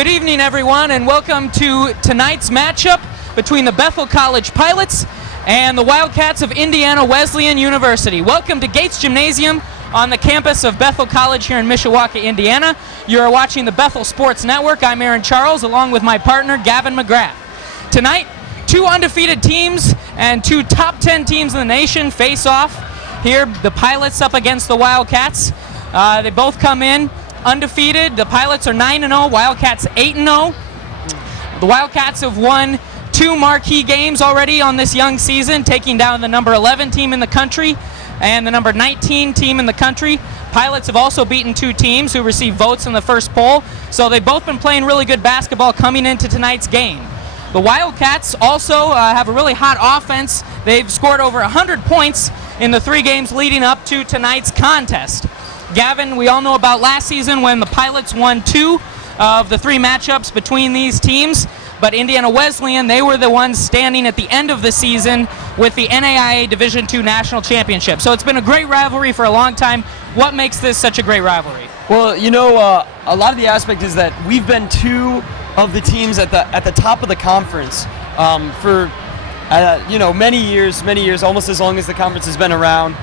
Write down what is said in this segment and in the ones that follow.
Good evening, everyone, and welcome to tonight's matchup between the Bethel College Pilots and the Wildcats of Indiana Wesleyan University. Welcome to Gates Gymnasium on the campus of Bethel College here in Mishawaka, Indiana. You are watching the Bethel Sports Network. I'm Aaron Charles, along with my partner, Gavin McGrath. Tonight, two undefeated teams and two top 10 teams in the nation face off. Here, the Pilots up against the Wildcats. They both come in undefeated. The Pilots are 9-0, Wildcats 8-0. The Wildcats have won two marquee games already on this young season, taking down the number 11 team in the country and the number 19 team in the country. Pilots have also beaten two teams who received votes in the first poll, so they've both been playing really good basketball coming into tonight's game. The Wildcats also have a really hot offense. They've scored over 100 points in the 3 games leading up to tonight's contest. Gavin, we all know about last season when the Pilots won 2 of the 3 matchups between these teams, but Indiana Wesleyan, they were the ones standing at the end of the season with the NAIA Division II National Championship. So it's been a great rivalry for a long time. What makes this such a great rivalry? Well, you know, a lot of the aspect is that we've been 2 of the teams at the top of the conference for many years, almost as long as the conference has been around.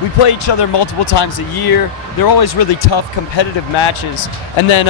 We play each other multiple times a year. They're always really tough, competitive matches. And then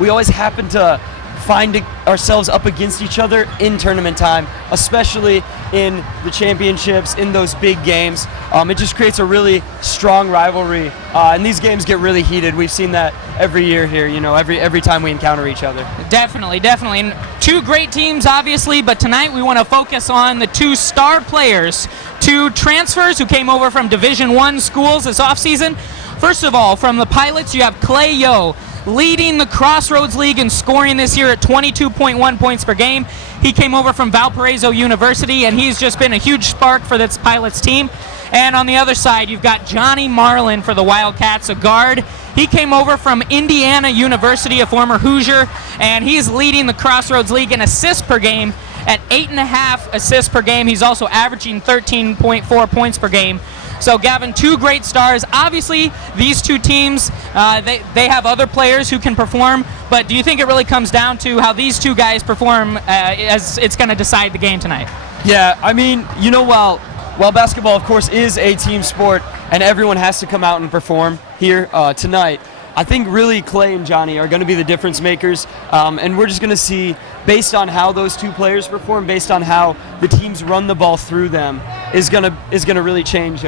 we always happen to find ourselves up against each other in tournament time, especially in the championships, in those big games. It just creates a really strong rivalry. And these games get really heated. We've seen that every year here, every time we encounter each other. Definitely. And 2 great teams, obviously, but tonight we want to focus on the 2 star players, 2 transfers who came over from Division I schools this offseason. First of all, from the Pilots, you have Clay Yo, leading the Crossroads League in scoring this year at 22.1 points per game. He came over from Valparaiso University, and he's just been a huge spark for this Pilots team. And on the other side, you've got Johnny Marlin for the Wildcats, a guard. He came over from Indiana University, a former Hoosier, and he's leading the Crossroads League in assists per game at 8.5 assists per game. He's also averaging 13.4 points per game. So, Gavin, 2 great stars. Obviously, these 2 teams, they have other players who can perform, but do you think it really comes down to how these 2 guys perform as it's going to decide the game tonight? Yeah, I mean, while basketball, of course, is a team sport and everyone has to come out and perform here tonight, I think really Clay and Johnny are going to be the difference makers, and we're just going to see, based on how those 2 players perform, based on how the teams run the ball through them, is going to really change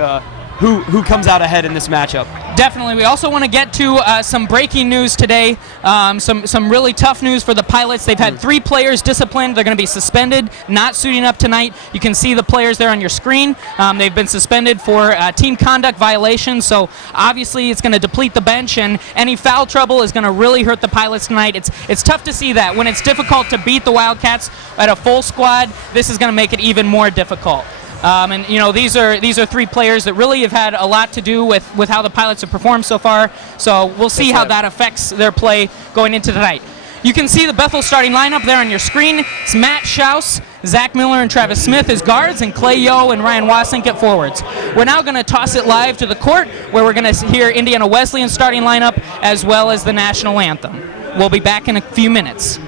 who comes out ahead in this matchup. Definitely. We also want to get to some breaking news today, some really tough news for the Pilots. They've had 3 players disciplined. They're going to be suspended, not suiting up tonight. You can see the players there on your screen. They've been suspended for team conduct violations, so obviously it's going to deplete the bench, and any foul trouble is going to really hurt the Pilots tonight. It's tough to see that. When it's difficult to beat the Wildcats at a full squad, this is going to make it even more difficult. These are 3 players that really have had a lot to do with how the Pilots have performed so far. So we'll see how that affects their play going into tonight. You can see the Bethel starting lineup there on your screen. It's Matt Schaus, Zach Miller, and Travis Smith as guards, and Clay Yo and Ryan Wassink at forwards. We're now going to toss it live to the court, where we're going to hear Indiana Wesleyan's starting lineup as well as the national anthem. We'll be back in a few minutes.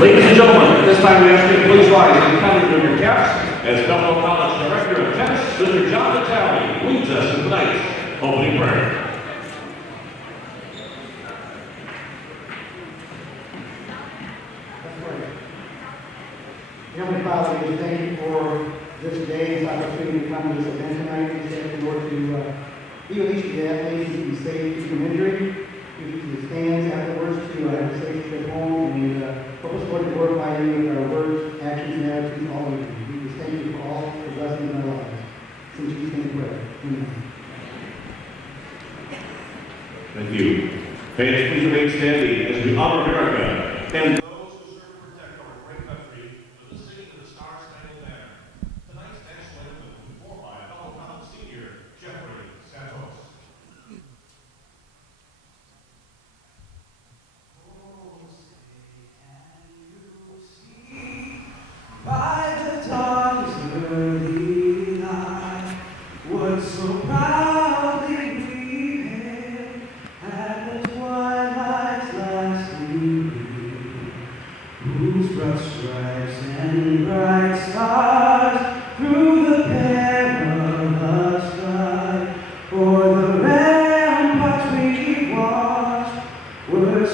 Ladies and gentlemen, at this time we ask you to please rise and count of your caps as Bethel College Director of Tennis, Mr. John Vitale, leads us in tonight's opening prayer. Heavenly Father, we thank you for this day, this opportunity to come to this event tonight. We thank you, Lord, to be with each of the athletes to be safe from injury, to the stands afterwards, to have a safe trip home, and help us, Lord, to glorify you with our words, actions, and attitudes, all of you. We just thank you for all the blessings in our lives. In Jesus' name we pray. Amen. Thank you. Fans, please remain standing as we honor America and those who serve and protect our great country with the singing of the Star Spangled Banner. Tonight's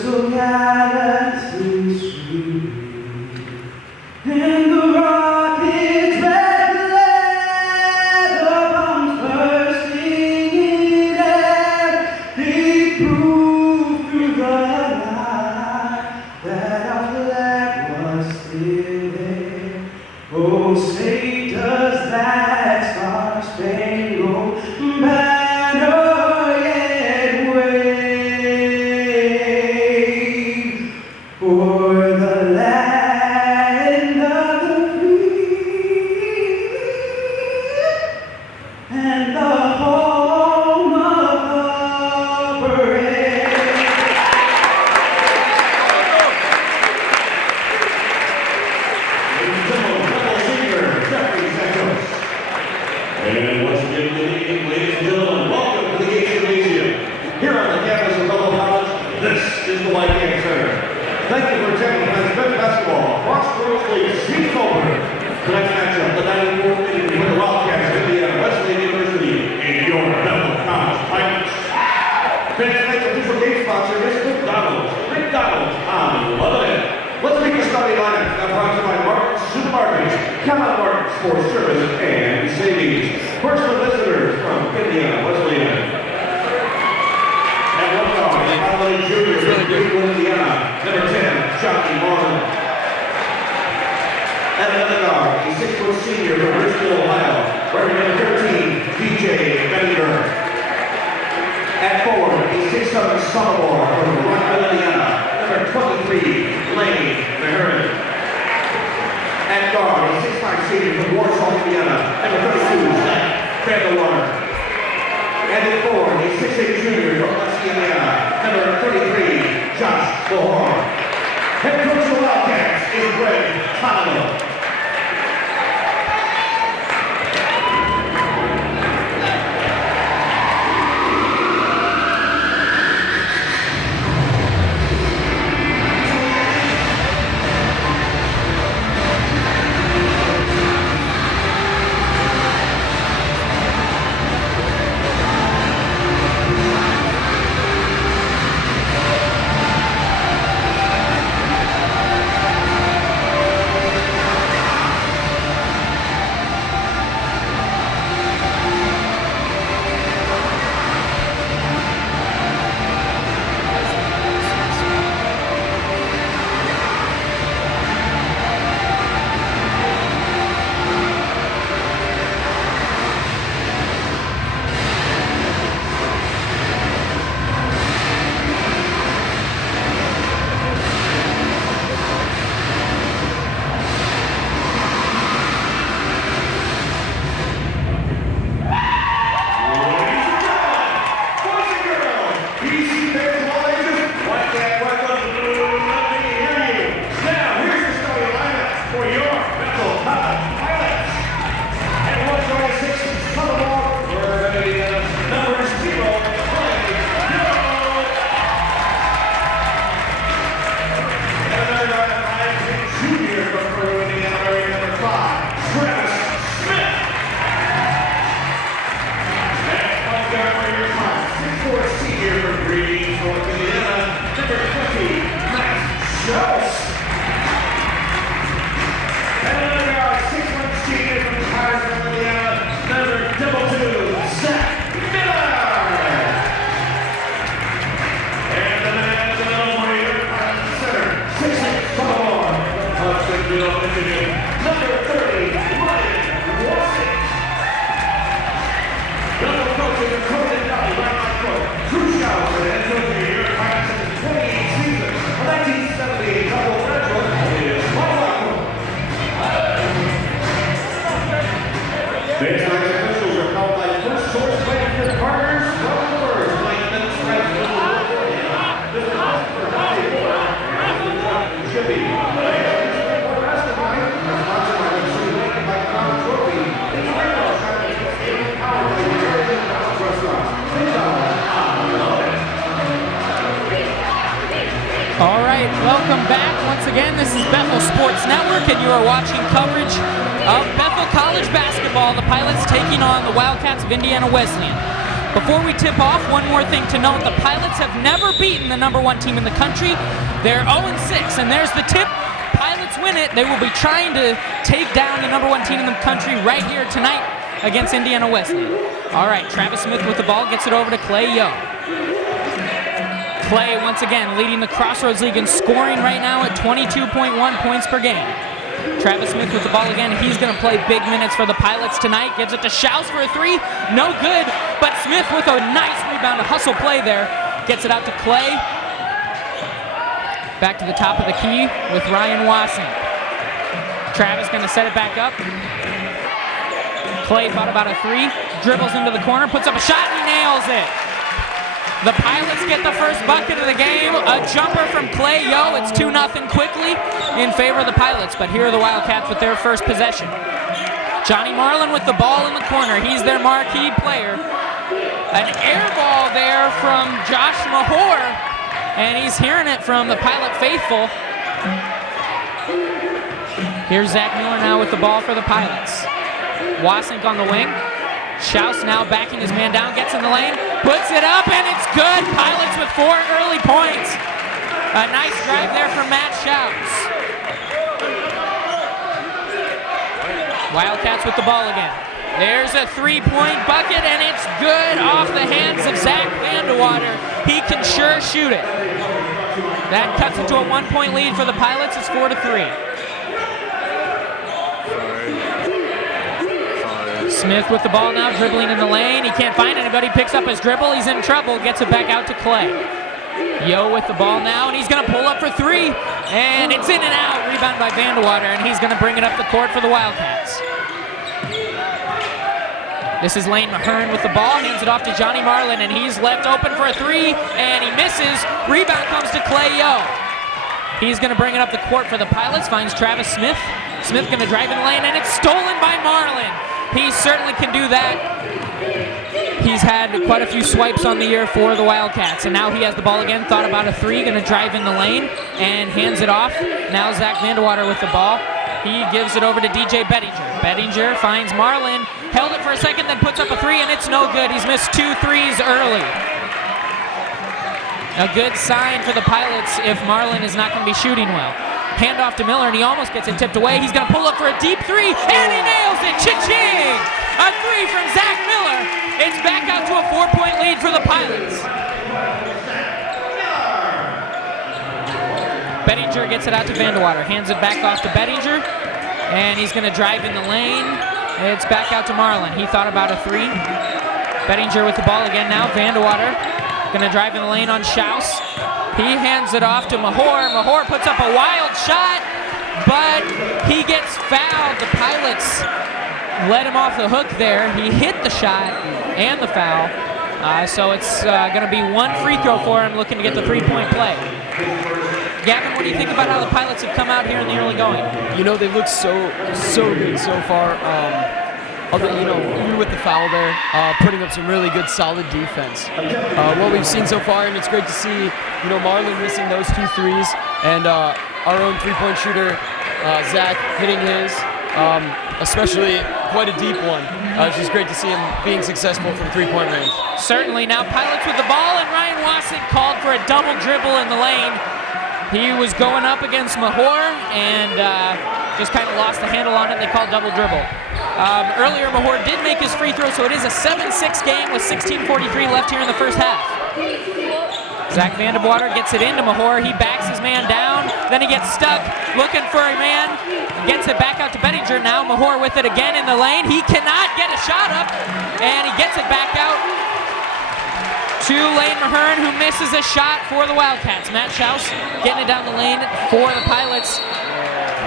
so gallantly sweet, and the rocket's red leather bombs bursting in air, they proved through the night that our flag was still there. Oh, say does that star-spangled banner yet wave for the land of the free and the home of the brave? And once again, good evening, ladies and gentlemen. Welcome to the Gates Gymnasium. Here on the campus of Bethel College, this is the Wesleyan Center. Thank you for attending tonight's men's basketball Crossroads League season opener. Tonight's matchup, the 94th inning between the Wildcats of Indiana Wesleyan University and your Bethel College Pirates. Tonight's official game sponsor is McDonald's. McDonald's on Lebanon. Let's meet the starting lineup. Now brought to you by Martin's Supermarkets. Come on, Martin's for service and savings. First the visitors from Indiana Wesleyan. At one guard, Holiday Jr. from Greenwood, Indiana. Number 10, Johnny Martin. At another guard, a 6-foot senior from Richmond, Ohio. Wearing number 13, DJ Bender. At forward, a 6'7" sophomore from Rockville, Indiana. Number 23, Lane Maherin. At guard, a 6'5" senior from Warsaw, Indiana. Number 32, Zach Vanderwater. And at forward, a 6'8" junior from Wesleyan, Indiana. Number 33, Josh Bohar. Head coach of the Wildcats is Greg Connelly. All right, welcome back. Once again, this is Bethel Sports Network, and you are watching coverage of Bethel College basketball. The Pilots taking on the Wildcats of Indiana Wesleyan. Before we tip off, one more thing to note. The Pilots have never beaten the #1 team in the country. They're 0-6, and there's the tip. Pilots win it. They will be trying to take down the #1 team in the country right here tonight against Indiana Wesleyan. All right, Travis Smith with the ball, gets it over to Clay Yo. Clay, once again, leading the Crossroads League in scoring right now at 22.1 points per game. Travis Smith with the ball again. He's going to play big minutes for the Pilots tonight. Gives it to Schaus for a three. No good, but Smith with a nice rebound, a hustle play there. Gets it out to Clay. Back to the top of the key with Ryan Wassing. Travis going to set it back up. Clay thought about a three. Dribbles into the corner, puts up a shot, and he nails it. The Pilots get the first bucket of the game. A jumper from Clay Yo. It's 2-0 quickly in favor of the Pilots, but here are the Wildcats with their first possession. Johnny Marlin with the ball in the corner. He's their marquee player. An air ball there from Josh Mahor, and he's hearing it from the Pilot faithful. Here's Zach Miller now with the ball for the Pilots. Wasink on the wing. Schaus now backing his man down, gets in the lane, puts it up, and it's good. Pilots with 4 early points. A nice drive there from Matt Schaus. Wildcats with the ball again. There's a 3-point bucket, and it's good off the hands of Zach Vandewater. He can sure shoot it. That cuts into a 1-point lead for the Pilots. It's 4-3. Smith with the ball now, dribbling in the lane. He can't find anybody, picks up his dribble. He's in trouble, gets it back out to Clay. Yo with the ball now, and he's going to pull up for three. And it's in and out. Rebound by Vandewater, and he's going to bring it up the court for the Wildcats. This is Lane Mahern with the ball, hands it off to Johnny Marlin, and he's left open for a three, and he misses. Rebound comes to Clay Yo. He's going to bring it up the court for the Pilots, finds Travis Smith. Smith going to drive in the lane, and it's stolen by Marlin. He certainly can do that. He's had quite a few swipes on the year for the Wildcats, and now he has the ball again. Thought about a three, going to drive in the lane and hands it off. Now Zach Vandewater with the ball. He gives it over to DJ Bettinger. Bettinger finds Marlin, held it for a second, then puts up a three, and it's no good. He's missed 2 threes early. A good sign for the Pilots if Marlin is not going to be shooting well. Hand off to Miller, and he almost gets it tipped away. He's going to pull up for a deep three, and he nails it. Cha-ching! A three from Zach Miller. It's back out to a 4-point lead for the Pilots. Bettinger gets it out to Vandewater. Hands it back off to Bettinger, and he's going to drive in the lane. It's back out to Marlin. He thought about a three. Bettinger with the ball again now. Vandewater going to drive in the lane on Schaus. He hands it off to Mahor. Mahor puts up a wild shot, but he gets fouled. The Pilots let him off the hook there. He hit the shot and the foul. So it's going to be 1 free throw for him, looking to get the 3-point play. Gavin, what do you think about how the Pilots have come out here in the early going? You know, they've looked so good so far. Even with the foul there, putting up some really good, solid defense. What we've seen so far, and it's great to see, Marlin missing those 2 threes, and our own 3-point shooter, Zach, hitting his, especially quite a deep one. It's just great to see him being successful from 3-point range. Certainly. Now Pilots with the ball, and Ryan Wassink called for a double dribble in the lane. He was going up against Mahor and just kind of lost the handle on it. They called double dribble. Earlier, Mahor did make his free throw, so it is a 7-6 game with 16:43 left here in the first half. Zach Vandewater gets it into Mahor. He backs his man down. Then he gets stuck looking for a man. Gets it back out to Bettinger. Now Mahor with it again in the lane. He cannot get a shot up, and he gets it back out to Lane Mahern, who misses a shot for the Wildcats. Matt Schaus getting it down the lane for the Pilots.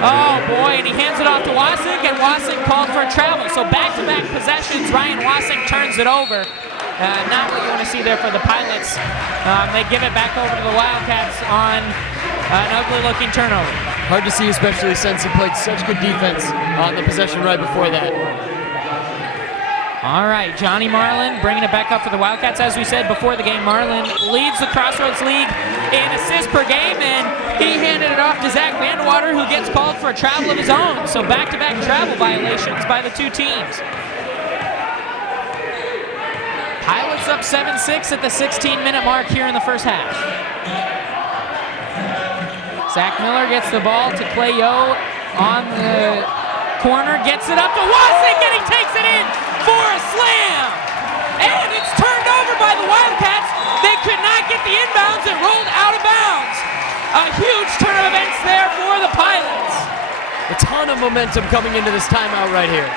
Oh boy, and he hands it off to Wassink, and Wassink called for a travel. So back-to-back possessions, Ryan Wassink turns it over. Not what you want to see there for the Pilots. They give it back over to the Wildcats on an ugly-looking turnover. Hard to see, especially since he played such good defense on the possession right before that. All right, Johnny Marlin bringing it back up for the Wildcats. As we said before the game, Marlin leads the Crossroads League in assists per game, and he handed it off to Zach Vandewater, who gets called for a travel of his own. So back-to-back travel violations by the two teams. Pilots up 7-6 at the 16-minute mark here in the first half. Zach Miller gets the ball to Clay Yo on the corner, gets it up to Wasik, and he takes it in for a slam. And it's turned over by the Wildcats. They could not get the inbounds. It rolled out of bounds. A huge turn of events there for the Pilots. A ton of momentum coming into this timeout right here.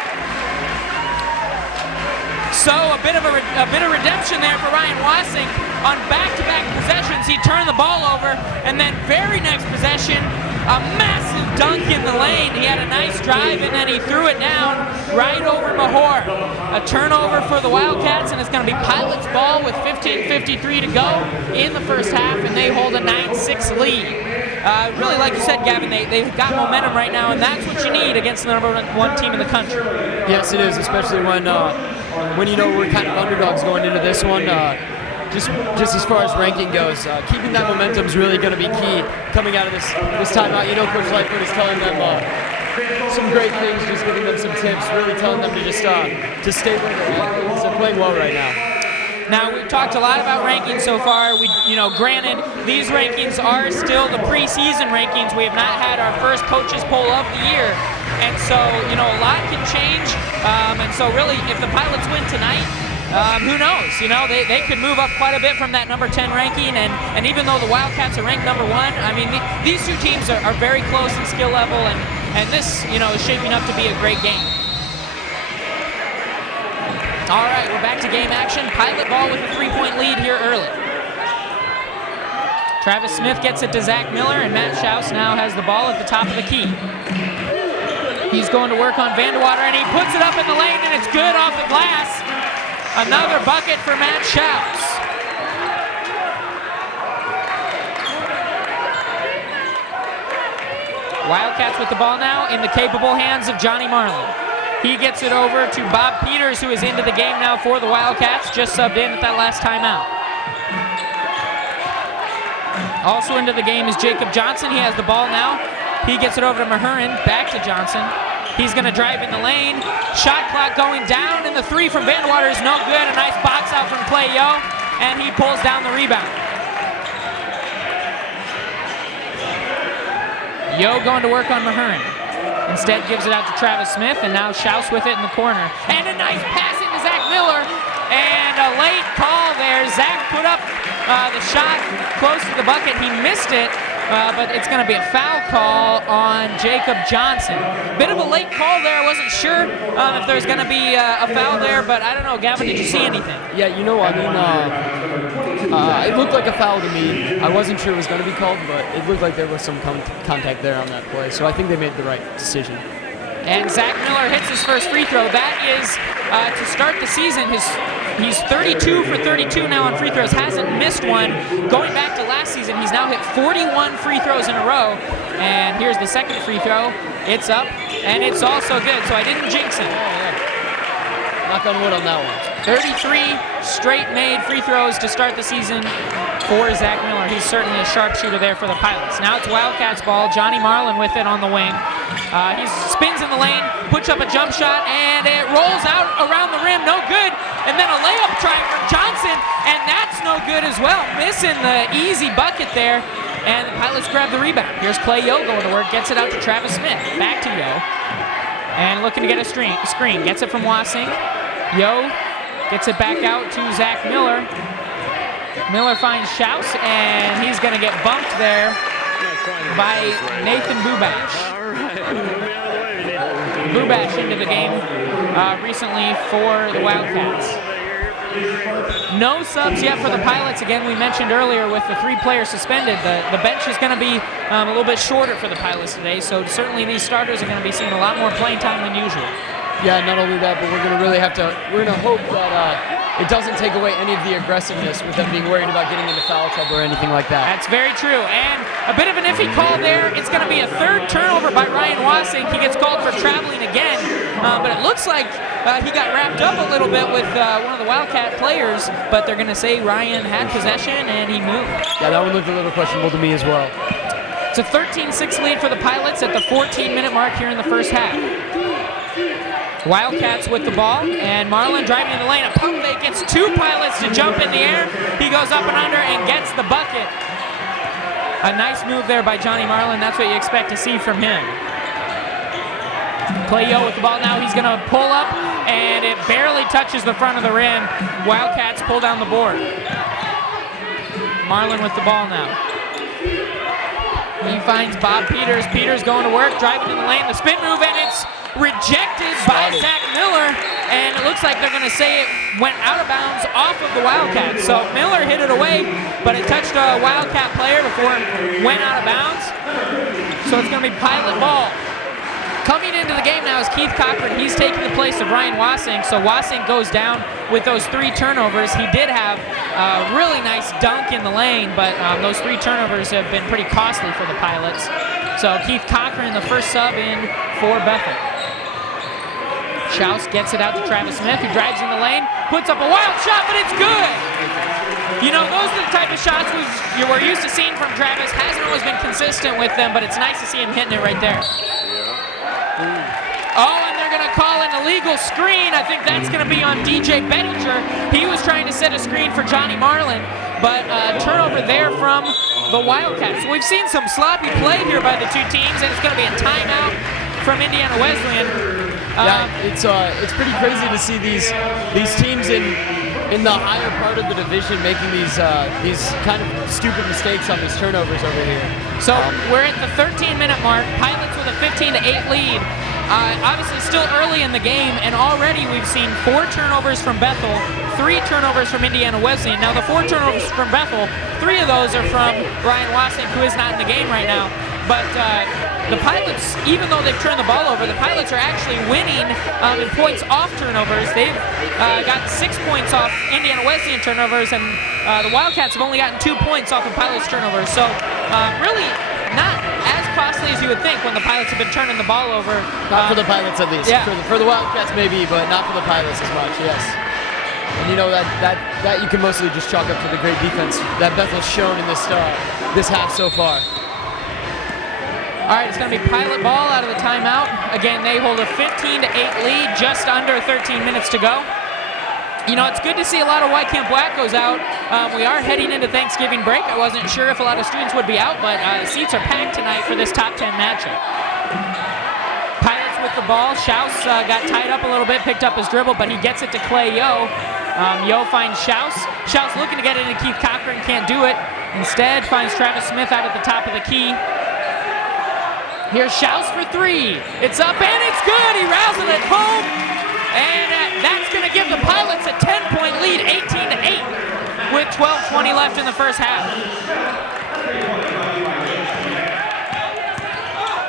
So a bit of redemption there for Ryan Wasik. On back-to-back possessions, he turned the ball over, and then very next possession, a massive dunk in the lane. He had a nice drive, and then he threw it down right over Mahor. A turnover for the Wildcats, and it's going to be Pilots ball with 15:53 to go in the first half, and they hold a 9-6 lead. Really, like you said, Gavin, they've got momentum right now, and that's what you need against the number one team in the country. Yes, it is, especially when you know we're kind of underdogs going into this one. Just as far as ranking goes, keeping that momentum is really going to be key coming out of this timeout. You know, Coach Lightfoot is telling them some great things, just giving them some tips, really telling them to just to stay where they're at. So playing well right now. Now, we've talked a lot about rankings so far. Granted, these rankings are still the preseason rankings. We have not had our first coaches poll of the year. And so, a lot can change. And so really, if the Pilots win tonight, who knows? They could move up quite a bit from that number 10 ranking. And even though the Wildcats are ranked number 1, I mean, these two teams are very close in skill level. And this, is shaping up to be a great game. All right, we're back to game action. Pilot ball with a 3-point lead here early. Travis Smith gets it to Zach Miller, and Matt Schaus now has the ball at the top of the key. He's going to work on Vandewater, and he puts it up in the lane, and it's good off the glass. Another bucket for Matt Schaus. Wildcats with the ball now in the capable hands of Johnny Marlin. He gets it over to Bob Peters, who is into the game now for the Wildcats, just subbed in at that last timeout. Also into the game is Jacob Johnson. He has the ball now. He gets it over to Mahurin, back to Johnson. He's going to drive in the lane. Shot clock going down, and the three from Vandewater is no good. A nice box out from Clay Yo, and he pulls down the rebound. Yo going to work on Mahurin. Instead gives it out to Travis Smith, and now Schaus with it in the corner. And a nice pass into Zach Miller, and a late call there. Zach put up the shot close to the bucket. He missed it, but it's going to be a foul call on Jacob Johnson. Bit of a late call there. I wasn't sure if there was going to be a foul there, but I don't know. Gavin, did you see anything? Yeah, it looked like a foul to me. I wasn't sure it was going to be called, but it looked like there was some contact there on that play, so I think they made the right decision. And Zach Miller hits his first free throw. That is to start the season. He's 32 for 32 now on free throws. Hasn't missed one. Going back to last season, he's now hit 41 free throws in a row. And here's the second free throw. It's up, and it's also good. So I didn't jinx him. Knock on wood on that one. 33 straight made free throws to start the season for Zach Miller. He's certainly a sharpshooter there for the Pilots. Now it's Wildcats ball. Johnny Marlin with it on the wing. He spins in the lane, puts up a jump shot, and it rolls out around the rim. No good. And then a layup try from Johnson, and that's no good as well. Missing the easy bucket there. And the Pilots grab the rebound. Here's Clay Yo going to work. Gets it out to Travis Smith. Back to Yo. And looking to get a screen. Gets it from Wasink. Yo gets it back out to Zach Miller. Miller finds Schaus, and he's going to get bumped there by Nathan Bubash. Bubash into the game recently for the Wildcats. No subs yet for the Pilots. Again, we mentioned earlier with the 3 players suspended, the bench is going to be a little bit shorter for the Pilots today, so certainly these starters are going to be seeing a lot more playing time than usual. Yeah, not only that, but we're going to hope that it doesn't take away any of the aggressiveness with them being worried about getting into foul trouble or anything like that. That's very true. And a bit of an iffy call there. It's going to be a third turnover by Ryan Wasink. He gets called for traveling again, but it looks like he got wrapped up a little bit with one of the Wildcat players, but they're going to say Ryan had possession and he moved. Yeah, that one looked a little questionable to me as well. It's a 13-6 lead for the Pilots at the 14-minute mark here in the first half. Wildcats with the ball, and Marlin driving in the lane. A pump fake gets 2 Pilots to jump in the air. He goes up and under and gets the bucket. A nice move there by Johnny Marlin. That's what you expect to see from him. Clay Yo with the ball now. He's going to pull up, and it barely touches the front of the rim. Wildcats pull down the board. Marlin with the ball now. He finds Bob Peters. Peters going to work, driving in the lane. The spin move, and it's rejected by Zach Miller. And it looks like they're going to say it went out of bounds off of the Wildcats. So Miller hit it away, but it touched a Wildcat player before it went out of bounds. So it's going to be Pilot ball. Coming into the game now is Keith Cochran. He's taking the place of Ryan Wassing. So Wassing goes down with those 3 turnovers. He did have a really nice dunk in the lane, but those 3 turnovers have been pretty costly for the Pilots. So Keith Cochran, the first sub in for Bethel. Schaus gets it out to Travis Smith, who drives in the lane, puts up a wild shot, but it's good. You know, those are the type of shots we're used to seeing from Travis. Hasn't always been consistent with them, but it's nice to see him hitting it right there. Oh, and they're going to call an illegal screen. I think that's going to be on DJ Bettinger. He was trying to set a screen for Johnny Marlin, but turnover there from the Wildcats. So we've seen some sloppy play here by the 2 teams, and it's going to be a timeout from Indiana Wesleyan. Yeah, it's pretty crazy to see these teams in the higher part of the division making these kind of stupid mistakes on these turnovers over here. So we're at the 13-minute mark. Pilots with a 15-8 lead. Obviously still early in the game, and already we've seen 4 turnovers from Bethel, 3 turnovers from Indiana Wesleyan. Now the 4 turnovers from Bethel, 3 of those are from Ryan Wassing, who is not in the game right now. But the Pilots, even though they've turned the ball over, the Pilots are actually winning in points off turnovers. They've gotten 6 points off Indiana Wesleyan turnovers, and the Wildcats have only gotten 2 points off of Pilots turnovers. So really not as costly as you would think when the Pilots have been turning the ball over. Not for the Pilots at least. Yeah. For the Wildcats maybe, but not for the Pilots as much, yes. And you know, that you can mostly just chalk up to the great defense that Bethel's shown in this half so far. All right, it's going to be Pilot ball out of the timeout. Again, they hold a 15-8 lead, just under 13 minutes to go. You know, it's good to see a lot of White Camp Wackos out. We are heading into Thanksgiving break. I wasn't sure if a lot of students would be out, but the seats are packed tonight for this top 10 matchup. Pilots with the ball. Schaus got tied up a little bit, picked up his dribble, but he gets it to Clay Yo. Yo finds Schaus. Schaus looking to get it into Keith Cochran, can't do it. Instead, finds Travis Smith out at the top of the key. Here's Schaus for 3. It's up and it's good. He razzled it home. And that's going to give the Pilots a 10-point lead, 18-8, with 12:20 left in the first half.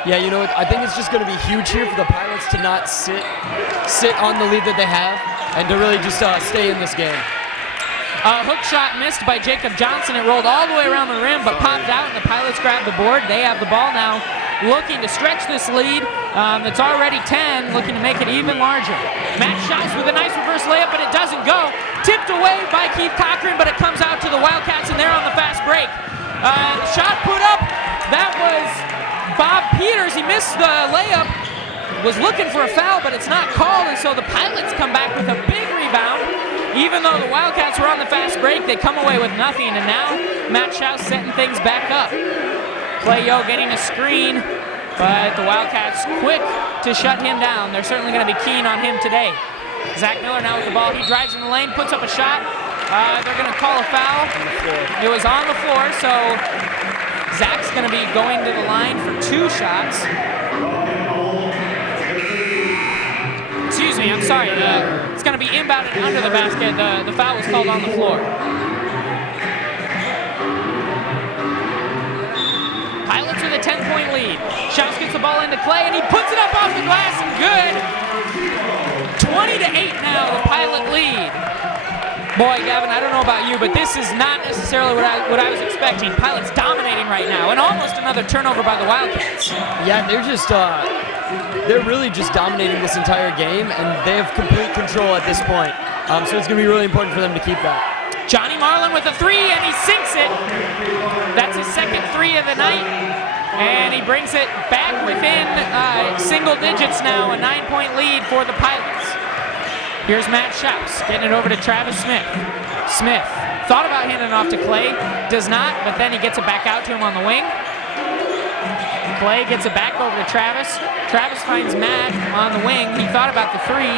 Yeah, you know, I think it's just going to be huge here for the Pilots to not sit on the lead that they have and to really just stay in this game. Hook shot missed by Jacob Johnson. It rolled all the way around the rim, but popped out, and the Pilots grabbed the board. They have the ball now, looking to stretch this lead. It's already 10, looking to make it even larger. Matt Schaus with a nice reverse layup, but it doesn't go. Tipped away by Keith Cochran, but it comes out to the Wildcats, and they're on the fast break. Shot put up. That was Bob Peters. He missed the layup. Was looking for a foul, but it's not called, and so the Pilots come back with a big rebound. Even though the Wildcats were on the fast break, they come away with nothing, and now Matt Schaus setting things back up. Clay Yo getting a screen, but the Wildcats quick to shut him down. They're certainly going to be keen on him today. Zach Miller now with the ball. He drives in the lane, puts up a shot. They're going to call a foul. It was on the floor, so Zach's going to be going to the line for 2 shots. Excuse me, I'm sorry. It's going to be inbounded under the basket. The foul was called on the floor. Pilots with a 10-point lead. Schaus gets the ball into Clay, and he puts it up off the glass, and good. 20-8 now, the Pilot lead. Boy, Gavin, I don't know about you, but this is not necessarily what I was expecting. Pilots dominating right now, and almost another turnover by the Wildcats. Yeah, they're really just dominating this entire game, and they have complete control at this point. So it's going to be really important for them to keep that. Johnny Marlin with a 3, and he sinks it. That's his second 3 of the night. And he brings it back within single digits now, a 9-point lead for the Pilots. Here's Matt Schaus getting it over to Travis Smith. Smith thought about handing it off to Clay, does not, but then he gets it back out to him on the wing. Clay gets it back over to Travis. Travis finds Matt on the wing. He thought about the three.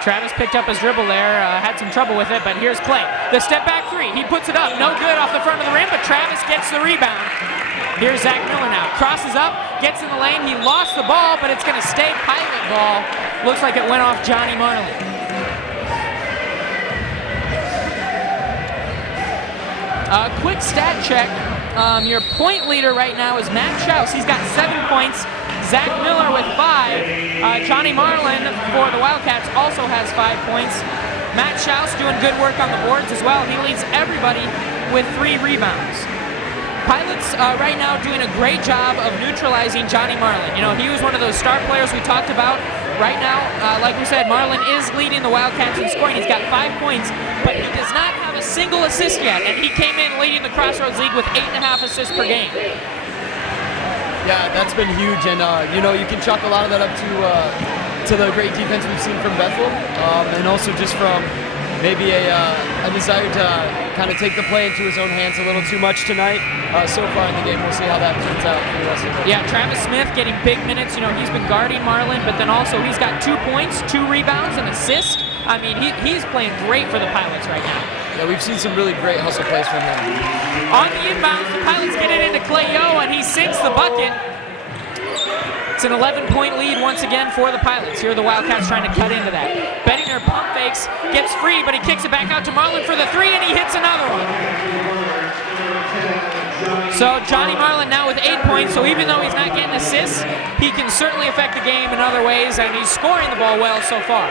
Travis picked up his dribble there, had some trouble with it, but here's Clay. The step back three, he puts it up, no good off the front of the rim, but Travis gets the rebound. Here's Zach Miller now, crosses up, gets in the lane, he lost the ball, but it's gonna stay Pilot ball. Looks like it went off Johnny Marlin. Quick stat check, your point leader right now is Matt Schaus, he's got 7 points. Zach Miller with 5. Johnny Marlin for the Wildcats also has 5 points. Matt Schaus doing good work on the boards as well. He leads everybody with 3 rebounds. Pilots right now doing a great job of neutralizing Johnny Marlin. You know, he was one of those star players we talked about. Right now, like we said, Marlin is leading the Wildcats in scoring. He's got 5 points, but he does not have a single assist yet, and he came in leading the Crossroads League with 8.5 assists per game. Yeah, that's been huge, and you know, you can chalk a lot of that up to the great defense we've seen from Bethel, and also just from maybe a desire to kind of take the play into his own hands a little too much tonight. So far in the game, we'll see how that turns out for the rest of the game. Yeah, Travis Smith getting big minutes. You know, he's been guarding Marlin, but then also he's got 2 points, 2 rebounds, and assist. I mean, he's playing great for the Pilots right now. Yeah, we've seen some really great hustle plays from him. On the inbounds, the Pilots get it into Clay Yo, and he sinks the bucket. It's an 11-point lead once again for the Pilots. Here are the Wildcats trying to cut into that. Bettinger pump fakes, gets free, but he kicks it back out to Marlin for the 3, and he hits another one. So Johnny Marlin now with 8 points, so even though he's not getting assists, he can certainly affect the game in other ways, and he's scoring the ball well so far.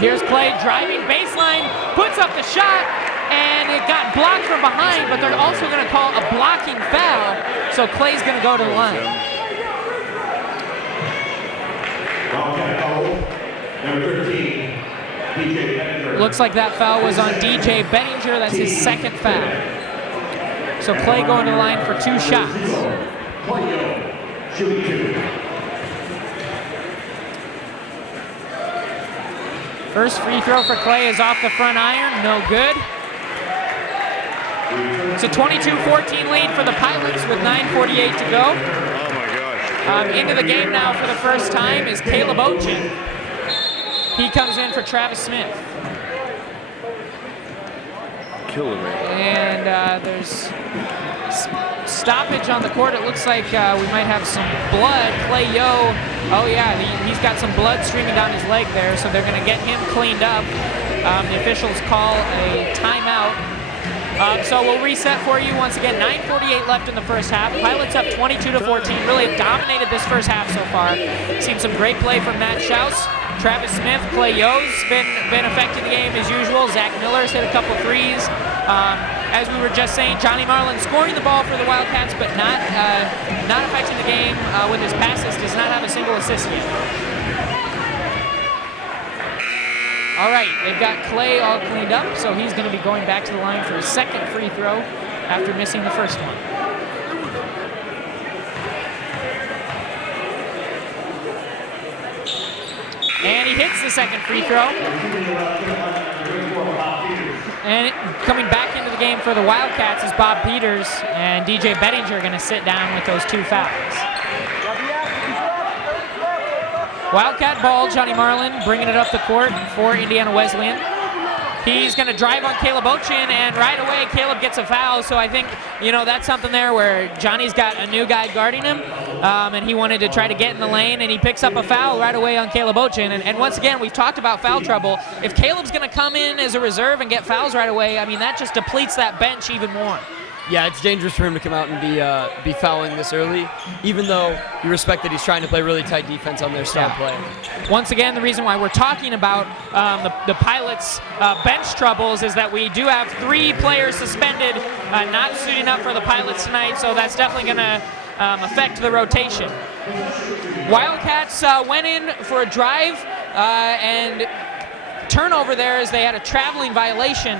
Here's Clay driving baseline, puts up the shot, and it got blocked from behind, but they're also going to call a blocking foul, so Clay's going to go to the line. Number 13, DJ Bettinger. Looks like that foul was on DJ Bettinger. That's his second foul. So Clay going to the line for 2 shots. Clay, shooting 2. First free throw for Clay is off the front iron, no good. It's a 22-14 lead for the Pilots with 9:48 to go. Oh my gosh. Into the game now for the first time is Caleb Ochin. He comes in for Travis Smith. Killing me. And there's stoppage on the court. It looks like we might have some blood. Clay Yo, oh yeah, he's got some blood streaming down his leg there, so they're going to get him cleaned up. The officials call a timeout. So we'll reset for you once again. 9:48 left in the first half. Pilots up 22-14. Really have dominated this first half so far. Seen some great play from Matt Schaus. Travis Smith, Clay Yo's been affecting the game as usual. Zach Miller's hit a couple threes. As we were just saying, Johnny Marlin scoring the ball for the Wildcats, but not affecting the game with his passes. Does not have a single assist yet. All right, they've got Clay all cleaned up, so he's going to be going back to the line for his second free throw after missing the first one. And he hits the second free throw. And coming back into the game for the Wildcats is Bob Peters, and DJ Bettinger are going to sit down with those 2 fouls. Wildcat ball, Johnny Marlin bringing it up the court for Indiana Wesleyan. He's going to drive on Caleb Ochin, and right away Caleb gets a foul. So I think, you know, that's something there where Johnny's got a new guy guarding him, and he wanted to try to get in the lane, and he picks up a foul right away on Caleb Ochin. And once again, we've talked about foul trouble. If Caleb's going to come in as a reserve and get fouls right away, I mean, that just depletes that bench even more. Yeah, it's dangerous for him to come out and be fouling this early, even though you respect that he's trying to play really tight defense on their star play. Once again, the reason why we're talking about the Pilots' bench troubles is that we do have 3 players suspended, not suiting up for the Pilots tonight, so that's definitely going to affect the rotation. Wildcats went in for a drive and turnover there as they had a traveling violation.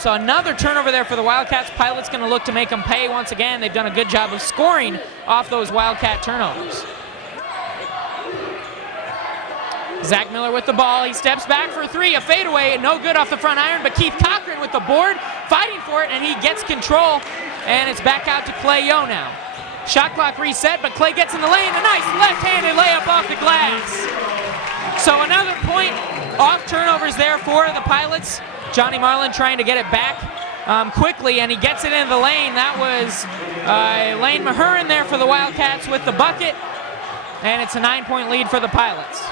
So another turnover there for the Wildcats. Pilots going to look to make them pay once again. They've done a good job of scoring off those Wildcat turnovers. Zach Miller with the ball. He steps back for three. A fadeaway, no good off the front iron, but Keith Cochran with the board, fighting for it, and he gets control. And it's back out to Clay Yo now. Shot clock reset, but Clay gets in the lane. A nice left-handed layup off the glass. So another point off turnovers there for the Pilots. Johnny Marlin trying to get it back quickly, and he gets it into the lane. That was Lane Mahurin there for the Wildcats with the bucket, and it's a 9-point lead for the Pilots.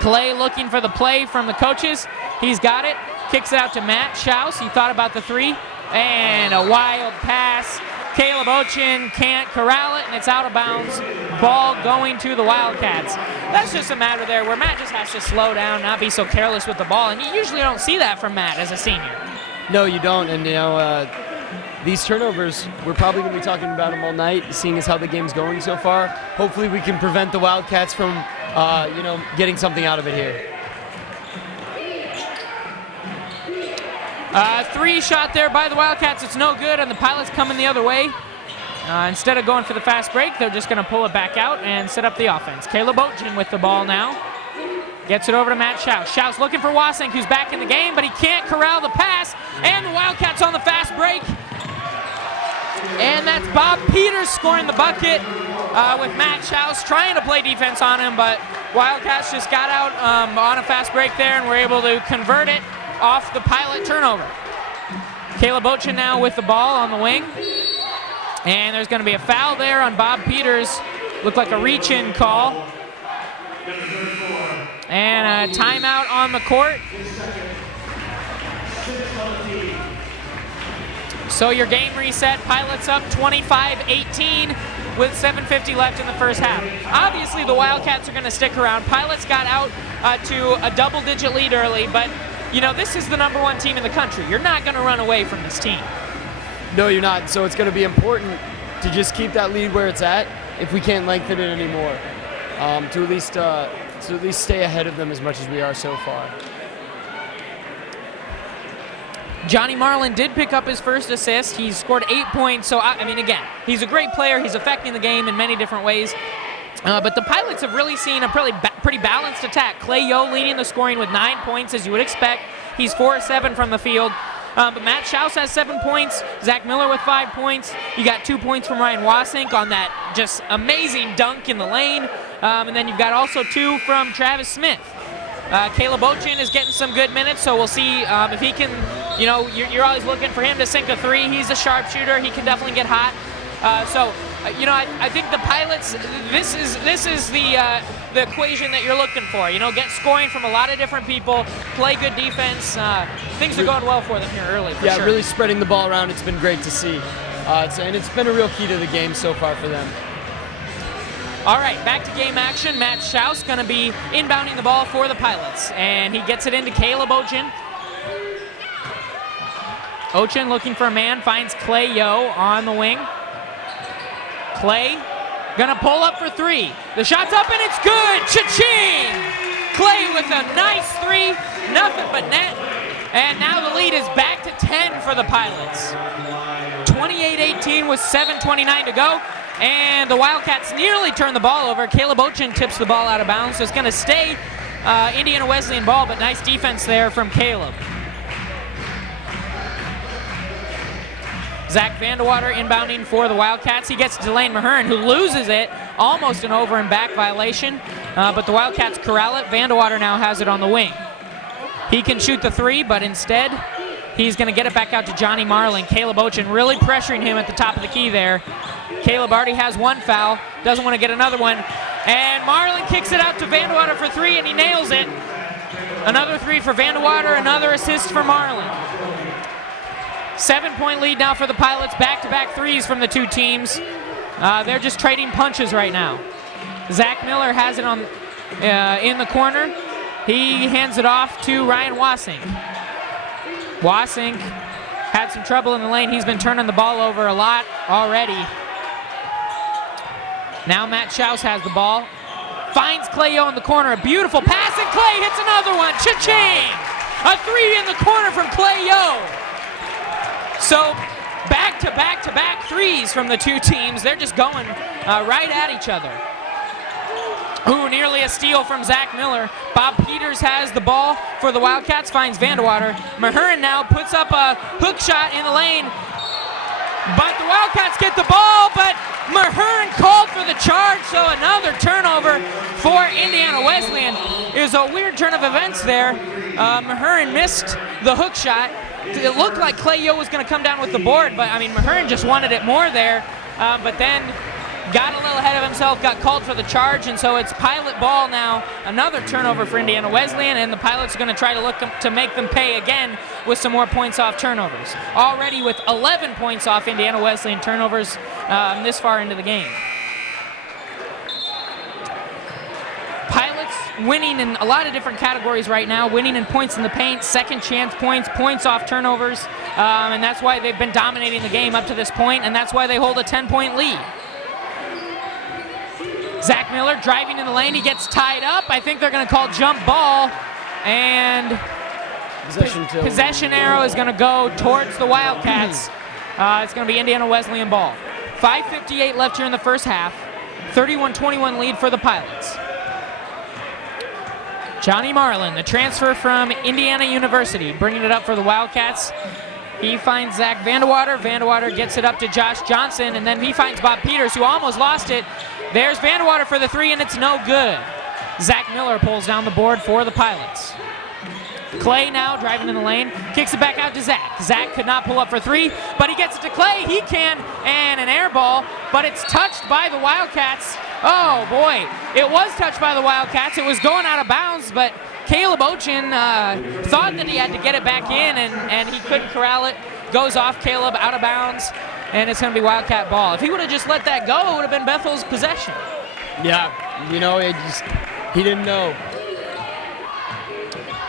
Clay looking for the play from the coaches. He's got it. Kicks it out to Matt Schaus. He thought about the three, and a wild pass. Caleb Ochin can't corral it, and it's out of bounds. Ball going to the Wildcats. That's just a matter there where Matt just has to slow down, not be so careless with the ball, and you usually don't see that from Matt as a senior. No, you don't, and these turnovers, we're probably going to be talking about them all night, seeing as how the game's going so far. Hopefully we can prevent the Wildcats from, getting something out of it here. Three shot there by the Wildcats. It's no good, and the Pilots coming the other way. Instead of going for the fast break, they're just going to pull it back out and set up the offense. Caleb Ochin with the ball now. Gets it over to Matt Schaus. Schaus looking for Wasink, who's back in the game, but he can't corral the pass. And the Wildcats on the fast break. And that's Bob Peters scoring the bucket with Matt Schaus trying to play defense on him, but Wildcats just got out on a fast break there and were able to convert it off the Pilot turnover. Caleb Ochin now with the ball on the wing. And there's going to be a foul there on Bob Peters. Looked like a reach-in call. And a timeout on the court. So your game reset. Pilots up 25-18 with 7:50 left in the first half. Obviously, the Wildcats are going to stick around. Pilots got out to a double-digit lead early, but this is the #1 team in the country. You're not going to run away from this team. No, you're not. So it's going to be important to just keep that lead where it's at if we can't lengthen it anymore. To at least stay ahead of them as much as we are so far. Johnny Marlin did pick up his first assist. He's scored 8 points. So, again, he's a great player. He's affecting the game in many different ways. But the Pilots have really seen a pretty balanced attack. Clay Yo leading the scoring with 9 points, as you would expect. He's 4-7 from the field. But Matt Schaus has 7 points. Zach Miller with 5 points. You got 2 points from Ryan Wasink on that just amazing dunk in the lane. And then you've got also 2 from Travis Smith. Caleb Ochin is getting some good minutes, so we'll see if he can, you're always looking for him to sink a three. He's a sharpshooter. He can definitely get hot. I think the Pilots, this is the equation that you're looking for. Get scoring from a lot of different people, play good defense. Things are going well for them here early, for sure. Really spreading the ball around. It's been great to see. And it's been a real key to the game so far for them. All right, back to game action. Matt Schaus going to be inbounding the ball for the Pilots, and he gets it into Caleb Ochin. Ochin looking for a man, finds Clay Yo on the wing. Clay gonna pull up for three. The shot's up and it's good. Cha-ching! Clay with a nice three, nothing but net. And now the lead is back to 10 for the Pilots. 28-18 with 7:29 to go. And the Wildcats nearly turn the ball over. Caleb Ochin tips the ball out of bounds, so it's gonna stay Indiana Wesleyan ball, but nice defense there from Caleb. Zach Vandewater inbounding for the Wildcats. He gets Delane Mahurin, who loses it. Almost an over and back violation, but the Wildcats corral it. Vandewater now has it on the wing. He can shoot the three, but instead, he's going to get it back out to Johnny Marlin. Caleb Ochin really pressuring him at the top of the key there. Caleb already has one foul, doesn't want to get another one. And Marlin kicks it out to Vandewater for three, and he nails it. Another three for Vandewater, another assist for Marlin. 7-point lead now for the Pilots. Back-to-back threes from the two teams. They're just trading punches right now. Zach Miller has it on in the corner. He hands it off to Ryan Wasink. Wasink had some trouble in the lane. He's been turning the ball over a lot already. Now Matt Schaus has the ball. Finds Clay Yo in the corner. A beautiful pass, and Clay hits another one. Cha-ching! A three in the corner from Clay Yo. So back-to-back threes from the two teams. They're just going right at each other. Ooh, nearly a steal from Zach Miller. Bob Peters has the ball for the Wildcats, finds Vandewater. Mahurin now puts up a hook shot in the lane. But the Wildcats get the ball, but Mahurin called for the charge, so another turnover for Indiana Wesleyan. It was a weird turn of events there. Mahurin missed the hook shot. It looked like Clay Yo was going to come down with the board, but I mean, Mahurin just wanted it more there, but then got a little ahead of himself, got called for the charge, and so it's Pilot ball now. Another turnover for Indiana Wesleyan, and the Pilots are going to try to look to make them pay again with some more points off turnovers. Already with 11 points off Indiana Wesleyan turnovers this far into the game. Pilots winning in a lot of different categories right now, winning in points in the paint, second chance points, points off turnovers, and that's why they've been dominating the game up to this point, and that's why they hold a 10-point lead. Zach Miller driving in the lane, he gets tied up. I think they're going to call jump ball, and possession arrow is going to go towards the Wildcats. It's going to be Indiana Wesleyan ball. 5:58 left here in the first half. 31-21 lead for the Pilots. Johnny Marlin, the transfer from Indiana University, bringing it up for the Wildcats. He finds Zach Vandewater. Vandewater gets it up to Josh Johnson, and then he finds Bob Peters, who almost lost it. There's Vandewater for the three, and it's no good. Zach Miller pulls down the board for the Pilots. Clay now driving in the lane, kicks it back out to Zach. Zach could not pull up for three, but he gets it to Clay. He can, and an air ball, but it's touched by the Wildcats. Oh boy, it was touched by the Wildcats. It was going out of bounds, but Caleb Ochin thought that he had to get it back in, and he couldn't corral it. Goes off Caleb, out of bounds, and it's going to be Wildcat ball. If he would have just let that go, it would have been Bethel's possession. Yeah, you know, he didn't know.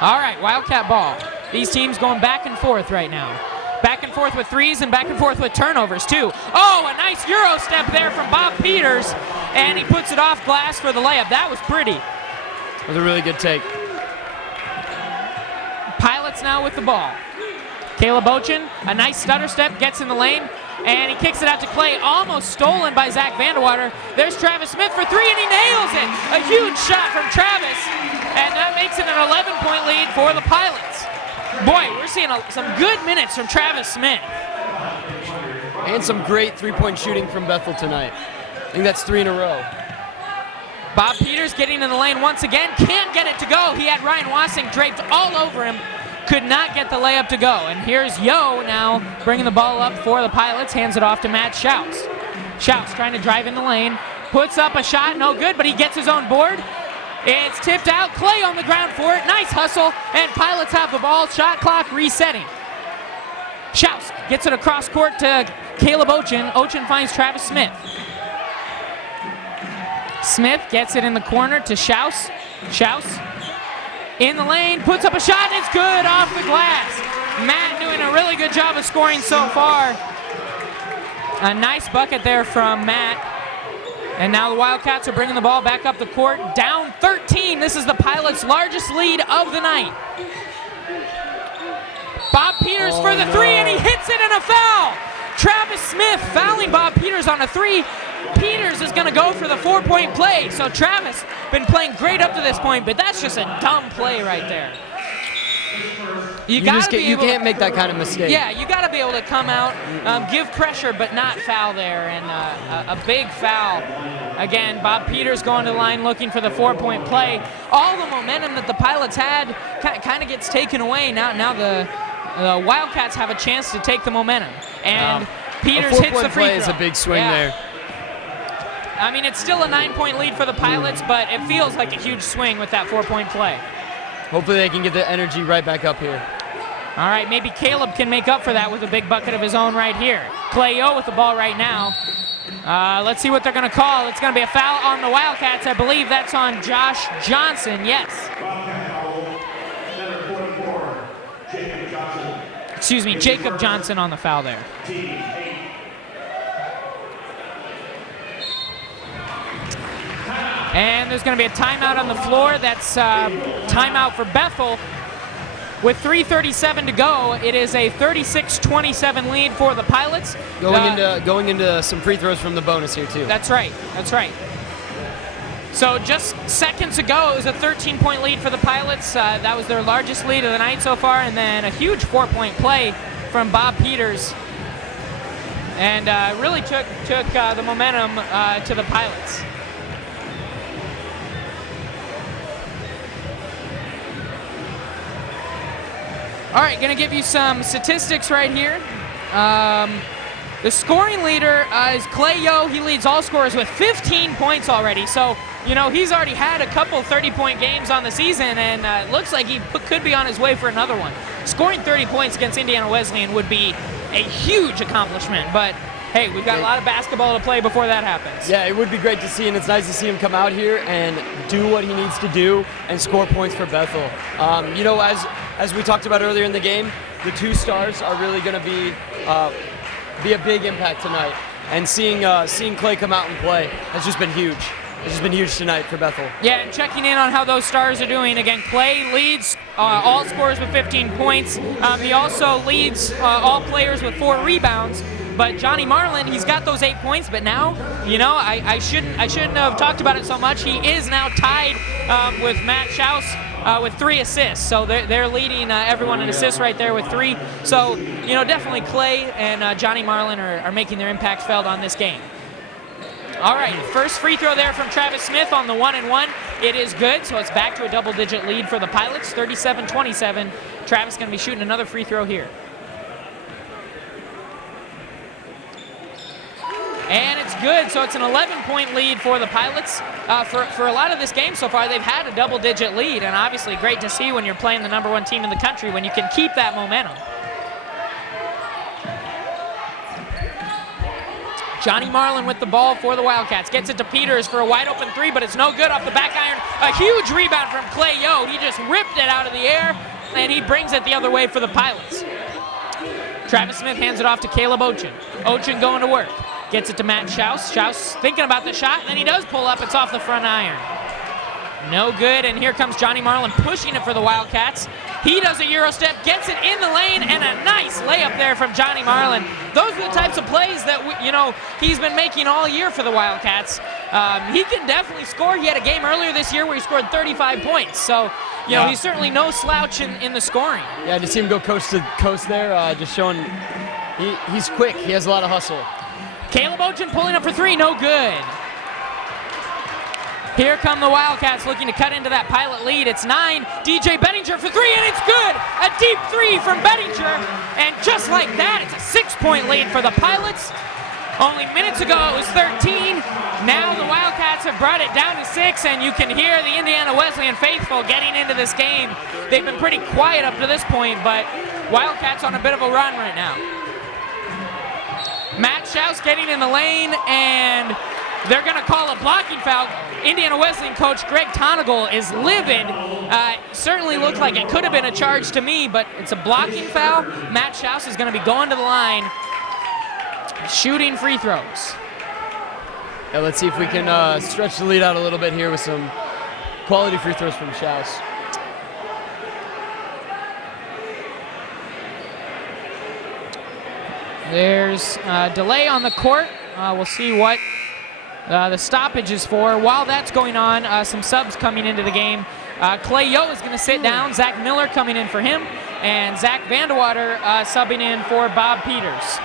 All right, Wildcat ball. These teams going back and forth right now. Back and forth with threes and back and forth with turnovers, too. Oh, a nice Euro step there from Bob Peters, and he puts it off glass for the layup. That was pretty. It was a really good take. Pilots now with the ball. Caleb Ochin, a nice stutter step, gets in the lane, and he kicks it out to Clay, almost stolen by Zach Vandewater. There's Travis Smith for three, and he nails it. A huge shot from Travis, and that makes it an 11-point lead for the Pilots. Boy, we're seeing some good minutes from Travis Smith. And some great three-point shooting from Bethel tonight. I think that's 3 in a row. Bob Peters getting in the lane once again, can't get it to go. He had Ryan Wassing draped all over him, could not get the layup to go. And here's Yo now bringing the ball up for the Pilots, hands it off to Matt Schaus. Schaus trying to drive in the lane, puts up a shot, no good, but he gets his own board. It's tipped out, Clay on the ground for it, nice hustle, and Pilots have the ball, shot clock resetting. Schaus gets it across court to Caleb Ochin. Ochin finds Travis Smith. Smith gets it in the corner to Schaus. Schaus in the lane, puts up a shot, and it's good off the glass. Matt doing a really good job of scoring so far. A nice bucket there from Matt. And now the Wildcats are bringing the ball back up the court, down 13. This is the Pilots' largest lead of the night. Bob Peters for the three, and he hits it in a foul. Travis Smith fouling Bob Peters on a three. Peters is going to go for the 4-point play. So Travis been playing great up to this point, but that's just a dumb play right there. You can't make that kind of mistake. Yeah, you got to be able to come out, give pressure, but not foul there, and a big foul. Again, Bob Peters going to the line looking for the 4-point play. All the momentum that the Pilots had kind of gets taken away. Now the Wildcats have a chance to take the momentum, and Peters hits the free throw. Play is a big swing there. I mean, it's still a 9-point lead for the Pilots, but it feels like a huge swing with that 4-point play. Hopefully they can get the energy right back up here. All right, maybe Caleb can make up for that with a big bucket of his own right here. Clay Yo with the ball right now. Let's see what they're going to call. It's going to be a foul on the Wildcats. I believe that's on Josh Johnson, yes. Excuse me, Jacob Johnson on the foul there. And there's going to be a timeout on the floor. That's timeout for Bethel. with 3:37 to go, it is a 36-27 lead for the Pilots. Going into some free throws from the bonus here too. That's right. That's right. So just seconds ago, it was a 13-point lead for the Pilots. That was their largest lead of the night so far, and then a huge 4-point play from Bob Peters, and really took the momentum to the Pilots. All right, going to give you some statistics right here. The scoring leader is Clay Yo. He leads all scorers with 15 points already. So, you know, he's already had a couple 30-point games on the season, and it looks like he could be on his way for another one. Scoring 30 points against Indiana Wesleyan would be a huge accomplishment, but hey, we've got a lot of basketball to play before that happens. Yeah, it would be great to see, and it's nice to see him come out here and do what he needs to do and score points for Bethel. You know, as we talked about earlier in the game, the 2 stars are really going to be a big impact tonight. And seeing Clay come out and play has just been huge. It's just been huge tonight for Bethel. Yeah, and checking in on how those stars are doing. Again, Clay leads all scorers with 15 points. He also leads all players with 4 rebounds. But Johnny Marlin, he's got those 8 points, but now, you know, I shouldn't have talked about it so much. He is now tied with Matt Schaus with 3 assists. So they're leading everyone in assists right there with 3. So, you know, definitely Clay and Johnny Marlin are making their impact felt on this game. All right, first free throw there from Travis Smith on the 1-and-1. It is good, so it's back to a double-digit lead for the Pilots, 37-27. Travis going to be shooting another free throw here. And it's good, so it's an 11-point lead for the Pilots. For a lot of this game so far, they've had a double-digit lead, and obviously great to see when you're playing the #1 team in the country when you can keep that momentum. Johnny Marlin with the ball for the Wildcats. Gets it to Peters for a wide-open 3, but it's no good off the back iron. A huge rebound from Clay Yo. He just ripped it out of the air, and he brings it the other way for the Pilots. Travis Smith hands it off to Caleb Ochin. Ochin going to work. Gets it to Matt Schaus. Schaus thinking about the shot, and then he does pull up. It's off the front iron. No good, and here comes Johnny Marlin pushing it for the Wildcats. He does a Euro step, gets it in the lane, and a nice layup there from Johnny Marlin. Those are the types of plays that, he's been making all year for the Wildcats. He can definitely score. He had a game earlier this year where he scored 35 points. So, he's certainly no slouch in the scoring. Yeah, to see him go coast to coast there, just showing he's quick. He has a lot of hustle. Caleb Ochin pulling up for 3, no good. Here come the Wildcats looking to cut into that Pilot lead. It's 9. DJ Bettinger for 3, and it's good. A deep 3 from Bettinger. And just like that, it's a 6-point lead for the Pilots. Only minutes ago, it was 13. Now the Wildcats have brought it down to 6, and you can hear the Indiana Wesleyan faithful getting into this game. They've been pretty quiet up to this point, but Wildcats on a bit of a run right now. Matt Schaus getting in the lane, and they're going to call a blocking foul. Indiana Wesleyan coach Greg Tonigal is livid. Certainly looked like it could have been a charge to me, but it's a blocking foul. Matt Schaus is going to be going to the line, shooting free throws. Yeah, let's see if we can stretch the lead out a little bit here with some quality free throws from Schaus. There's a delay on the court. We'll see what the stoppage is for. While that's going on, some subs coming into the game. Clay Yo is going to sit down. Zach Miller coming in for him. And Zach Vandewater subbing in for Bob Peters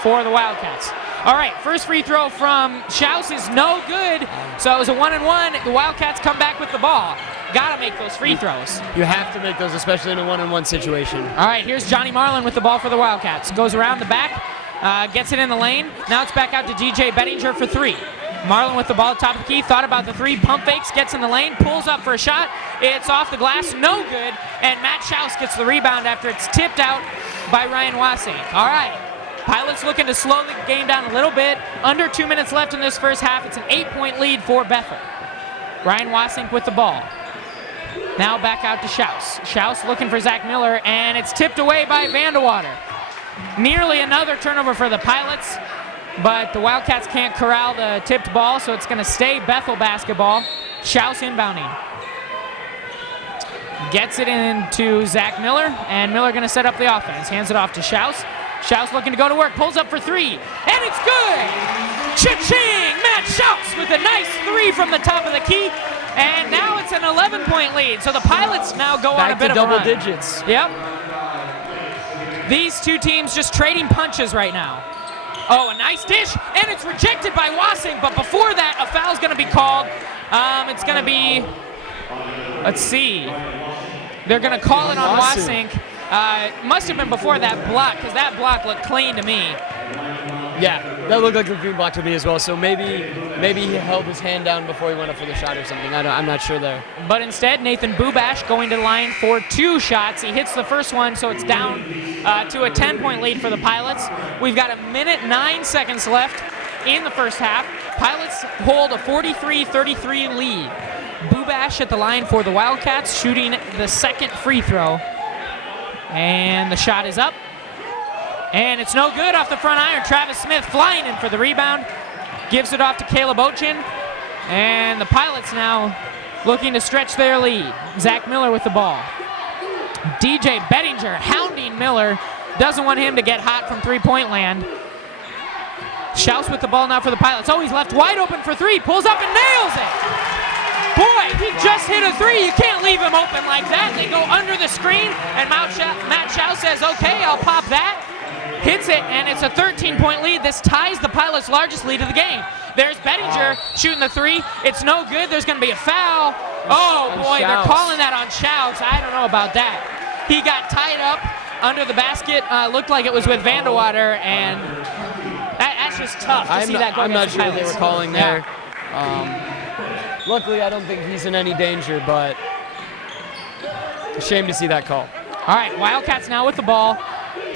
for the Wildcats. All right, first free throw from Schaus is no good. So it was a 1-and-1. The Wildcats come back with the ball. Got to make those free throws. You have to make those, especially in a 1-on-1 situation. All right, here's Johnny Marlin with the ball for the Wildcats. Goes around the back, gets it in the lane. Now it's back out to DJ Bettinger for 3. Marlin with the ball at top of the key, thought about the 3, pump fakes, gets in the lane, pulls up for a shot. It's off the glass, no good. And Matt Schaus gets the rebound after it's tipped out by Ryan Wassing. All right, Pilots looking to slow the game down a little bit. Under 2 minutes left in this first half. It's an 8-point lead for Bethel. Ryan Wassink with the ball. Now back out to Schaus. Schaus looking for Zach Miller, and it's tipped away by Vandewater. Nearly another turnover for the Pilots, but the Wildcats can't corral the tipped ball, so it's going to stay Bethel basketball. Schaus inbounding. Gets it into Zach Miller, and Miller going to set up the offense. Hands it off to Schaus. Schaus looking to go to work, pulls up for three, and it's good! Cha-ching! Matt Schaus with a nice three from the top of the key, and now it's an 11-point lead. So the Pilots now go on a bit of a run. Back to double digits. Yep. These two teams just trading punches right now. Oh, a nice dish, and it's rejected by Wassink, but before that, a foul's going to be called. It's going to be, let's see. They're going to call it on Wassink. Must have been before that block, because that block looked clean to me. Yeah, that looked like a green block to me as well. So maybe he held his hand down before he went up for the shot or something. I'm not sure there. But instead, Nathan Bubash going to the line for 2 shots. He hits the first one, so it's down to a 10-point lead for the Pilots. We've got 1:09 left in the first half. Pilots hold a 43-33 lead. Bubash at the line for the Wildcats, shooting the second free throw. And the shot is up. And it's no good off the front iron. Travis Smith flying in for the rebound. Gives it off to Caleb Ochin. And the Pilots now looking to stretch their lead. Zach Miller with the ball. DJ Bettinger hounding Miller. Doesn't want him to get hot from three-point land. Schaus with the ball now for the Pilots. Oh, he's left wide open for three. Pulls up and nails it. Boy, he just hit a three. You can't leave him open like that. They go under the screen, and Matt Schaus says, okay, I'll pop that. Hits it, and it's a 13-point lead. This ties the Pilots' largest lead of the game. There's Bettinger shooting the three. It's no good. There's going to be a foul. Oh, boy, they're calling that on Schaus. I don't know about that. He got tied up under the basket. Looked like it was with Vandewater, and that's just tough to see that go I'm not against the sure what they were Pilots. calling there. Luckily, I don't think he's in any danger, but a shame to see that call. All right, Wildcats now with the ball.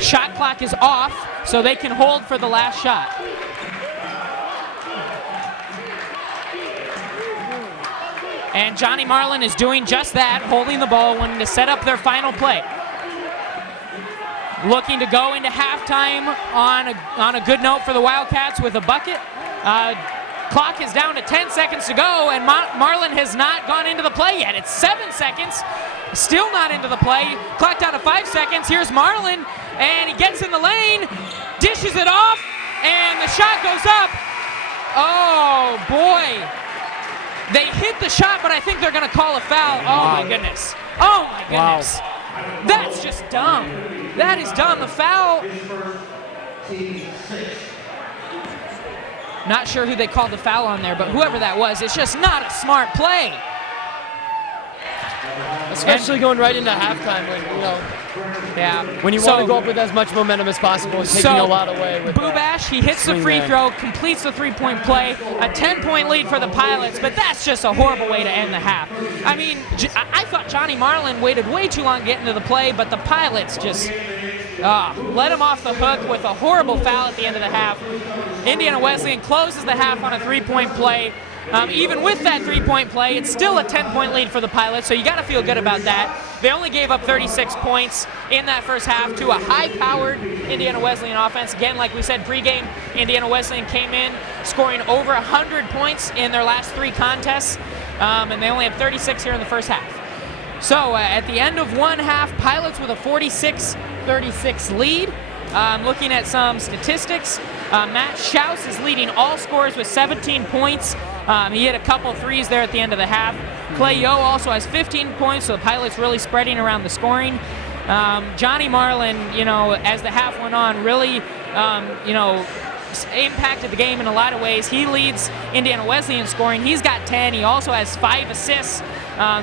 Shot clock is off, so they can hold for the last shot. And Johnny Marlin is doing just that, holding the ball, wanting to set up their final play. Looking to go into halftime on a good note for the Wildcats with a bucket. Clock is down to 10 seconds to go, and Marlin has not gone into the play yet. It's 7 seconds, still not into the play. Clock down to 5 seconds. Here's Marlin, and he gets in the lane, dishes it off, and the shot goes up. Oh, boy. They hit the shot, but I think they're going to call a foul. Oh, my goodness. Oh, my goodness. Wow. That's just dumb. That is dumb. The foul. Not sure who they called the foul on there, but whoever that was, it's just not a smart play. Especially going right into halftime when, when you want to go up with as much momentum as possible and taking a lot away. With Bubash, he hits the free throw, completes the three-point play, a 10-point lead for the Pilots, but that's just a horrible way to end the half. I mean, I thought Johnny Marlin waited way too long to get into the play, but the Pilots just let him off the hook with a horrible foul at the end of the half. Indiana Wesleyan closes the half on a three-point play. Even with that three-point play, it's still a 10-point lead for the Pilots, so you got to feel good about that. They only gave up 36 points in that first half to a high-powered Indiana Wesleyan offense. Again, like we said pregame, Indiana Wesleyan came in scoring over 100 points in their last 3 contests, and they only have 36 here in the first half. So at the end of one half, Pilots with a 46-36 lead. Looking at some statistics, Matt Schaus is leading all scorers with 17 points. He hit a couple threes there at the end of the half. Clay Yo also has 15 points, so the Pilots really spreading around the scoring. Johnny Marlin, as the half went on, really, impacted the game in a lot of ways. He leads Indiana Wesleyan scoring. He's got 10. He also has 5 assists.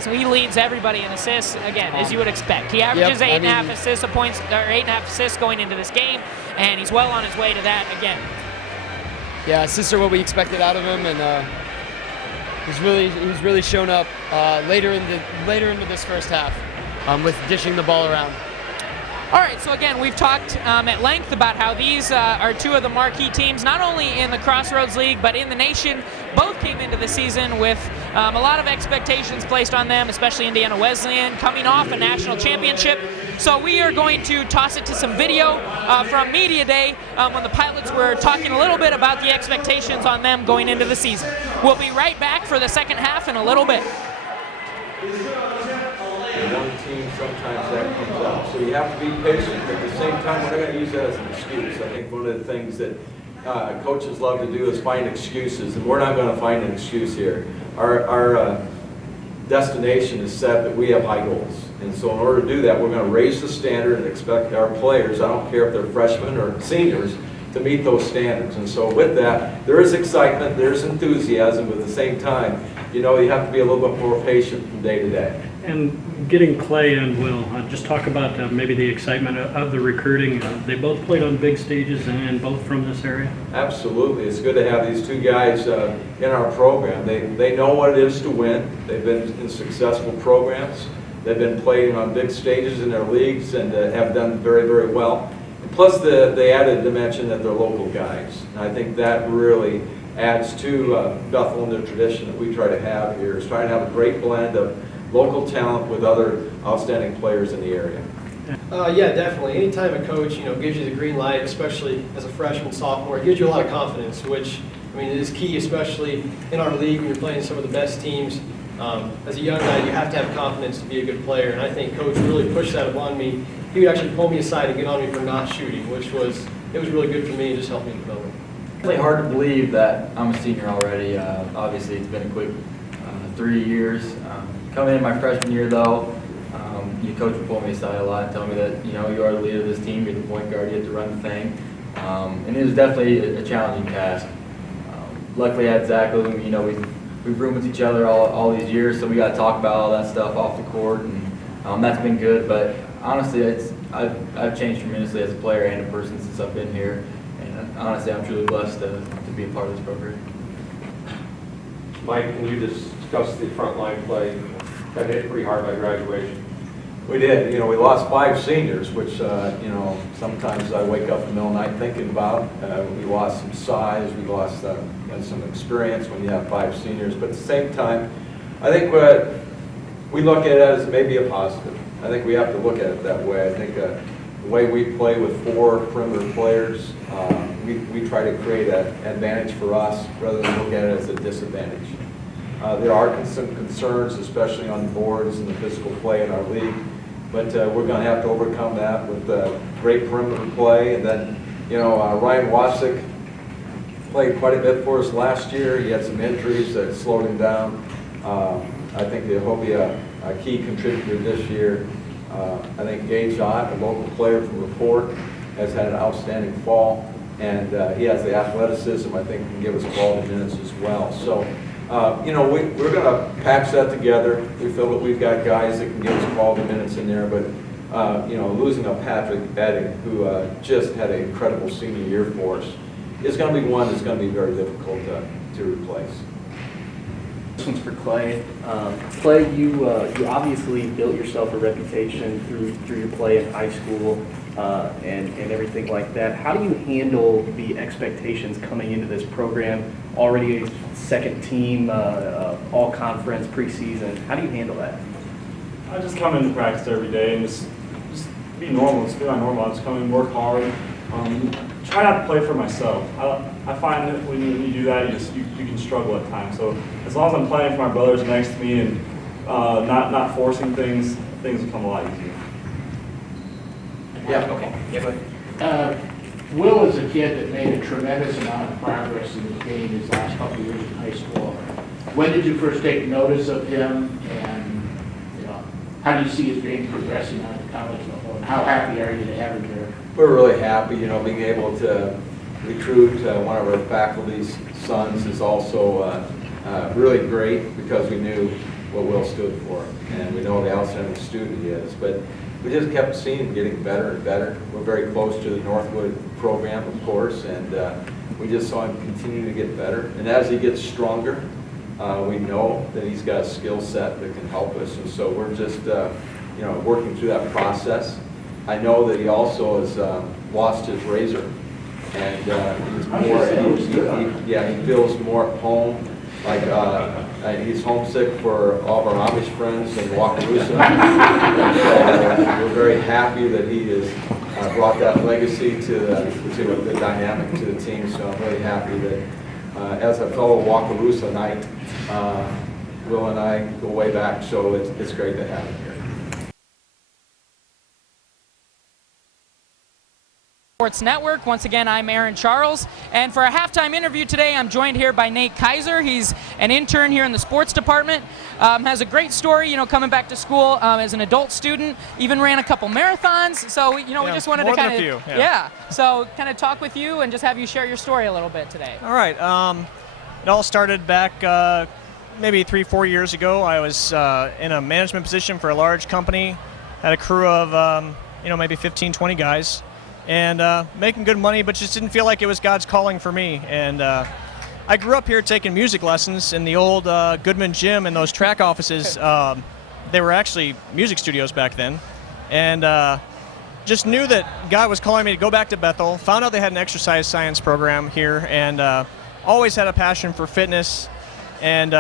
So he leads everybody in assists, again, as you would expect. He averages 8.5 assists, 8.5 assists going into this game, and he's well on his way to that again. Yeah, assists are what we expected out of him, and he's really shown up later into this first half with dishing the ball around. All right, so again, we've talked at length about how these are 2 of the marquee teams, not only in the Crossroads League, but in the nation. Both came into the season with a lot of expectations placed on them, especially Indiana Wesleyan, coming off a national championship. So we are going to toss it to some video from Media Day when the Pilots were talking a little bit about the expectations on them going into the season. We'll be right back for the second half in a little bit. sometimes that comes out. So you have to be patient. At the same time, we're not going to use that as an excuse. I think one of the things that coaches love to do is find excuses, and we're not going to find an excuse here. Our destination is set that we have high goals. And so in order to do that, we're going to raise the standard and expect our players, I don't care if they're freshmen or seniors, to meet those standards. And so with that, there is excitement, there's enthusiasm, but at the same time, you have to be a little bit more patient from day to day. And getting Clay and Will, just talk about maybe the excitement of the recruiting. They both played on big stages and both from this area. Absolutely. It's good to have these two guys in our program. They know what it is to win. They've been in successful programs. They've been playing on big stages in their leagues and have done very, very well. And plus the added dimension that they're local guys. And I think that really adds to Bethel and the tradition that we try to have here, is trying to have a great blend of local talent with other outstanding players in the area. Yeah, definitely. Anytime a coach, gives you the green light, especially as a freshman, sophomore, it gives you a lot of confidence, which, is key, especially in our league when you're playing some of the best teams. As a young guy, you have to have confidence to be a good player, and I think Coach really pushed that upon me. He would actually pull me aside and get on me for not shooting, which was really good for me and just helped me develop. It's really hard to believe that I'm a senior already. Obviously, it's been a quick 3 years. Coming in my freshman year, though, your coach would pull me aside a lot and tell me that, you are the leader of this team, you're the point guard, you have to run the thing. And it was definitely a challenging task. Luckily, I had Zach with me. We've roomed with each other all these years, so we got to talk about all that stuff off the court, and that's been good. But honestly, I've changed tremendously as a player and a person since I've been here. And honestly, I'm truly blessed to be a part of this program. Mike, can you discuss the front line play? Got hit pretty hard by graduation. We did. We lost 5 seniors, which, sometimes I wake up in the middle of the night thinking about. We lost some size, we lost some experience when you have 5 seniors. But at the same time, I think we look at it as maybe a positive. I think we have to look at it that way. I think the way we play with 4 perimeter players, we try to create an advantage for us rather than look at it as a disadvantage. There are some concerns, especially on boards and the physical play in our league, but we're going to have to overcome that with great perimeter play. And then, Ryan Wasick played quite a bit for us last year. He had some injuries that slowed him down. I think he'll be a key contributor this year. I think Gage Ott, a local player from LaPorte, has had an outstanding fall, and he has the athleticism, I think, can give us quality minutes as well. So, we're going to patch that together. We feel that we've got guys that can give us quality minutes in there, but, losing a Patrick Edding, who just had an incredible senior year for us, is going to be one that's going to be very difficult to replace. This one's for Clay. Clay, you obviously built yourself a reputation through your play in high school and everything like that. How do you handle the expectations coming into this program? Already a second team, all conference preseason. How do you handle that? I just come into practice every day and just be normal. Just be my normal. I just come in, work hard. Try not to play for myself. I find that when you do that, you can struggle at times. So as long as I'm playing for my brothers next to me and not forcing things will come a lot easier. Yeah. Okay. Yeah. Will is a kid that made a tremendous amount of progress in his game his last couple of years in high school. When did you first take notice of him, and how do you see his game progressing on the college level, and how happy are you to have him here? We're really happy, being able to recruit one of our faculty's sons is also really great, because we knew what Will stood for, and we know the outstanding student he is. But we just kept seeing him getting better and better. We're very close to the Northwood program, of course, and we just saw him continue to get better. And as he gets stronger, we know that he's got a skill set that can help us, and so we're just working through that process. I know that he also has lost his razor, and he's more. He feels more at home. Like he's homesick for all of our Amish friends in Wakarusa. We're very happy that he has brought that legacy to the dynamic to the team. So I'm really happy that as a fellow Wakarusa-nite, Will and I go way back. So it's great to have him here. Sports Network. Once again, I'm Aaron Charles, and for a halftime interview today, I'm joined here by Nate Kaiser. He's an intern here in the sports department. Has a great story, coming back to school as an adult student. Even ran a couple marathons. So, we just wanted to kind of, so kind of talk with you and just have you share your story a little bit today. All right. It all started back maybe 3-4 years ago. I was in a management position for a large company. Had a crew of maybe 15-20 guys. And making good money, but just didn't feel like it was God's calling for me. And I grew up here taking music lessons in the old Goodman Gym and those track offices. They were actually music studios back then. And just knew that God was calling me to go back to Bethel. Found out they had an exercise science program here, and always had a passion for fitness. And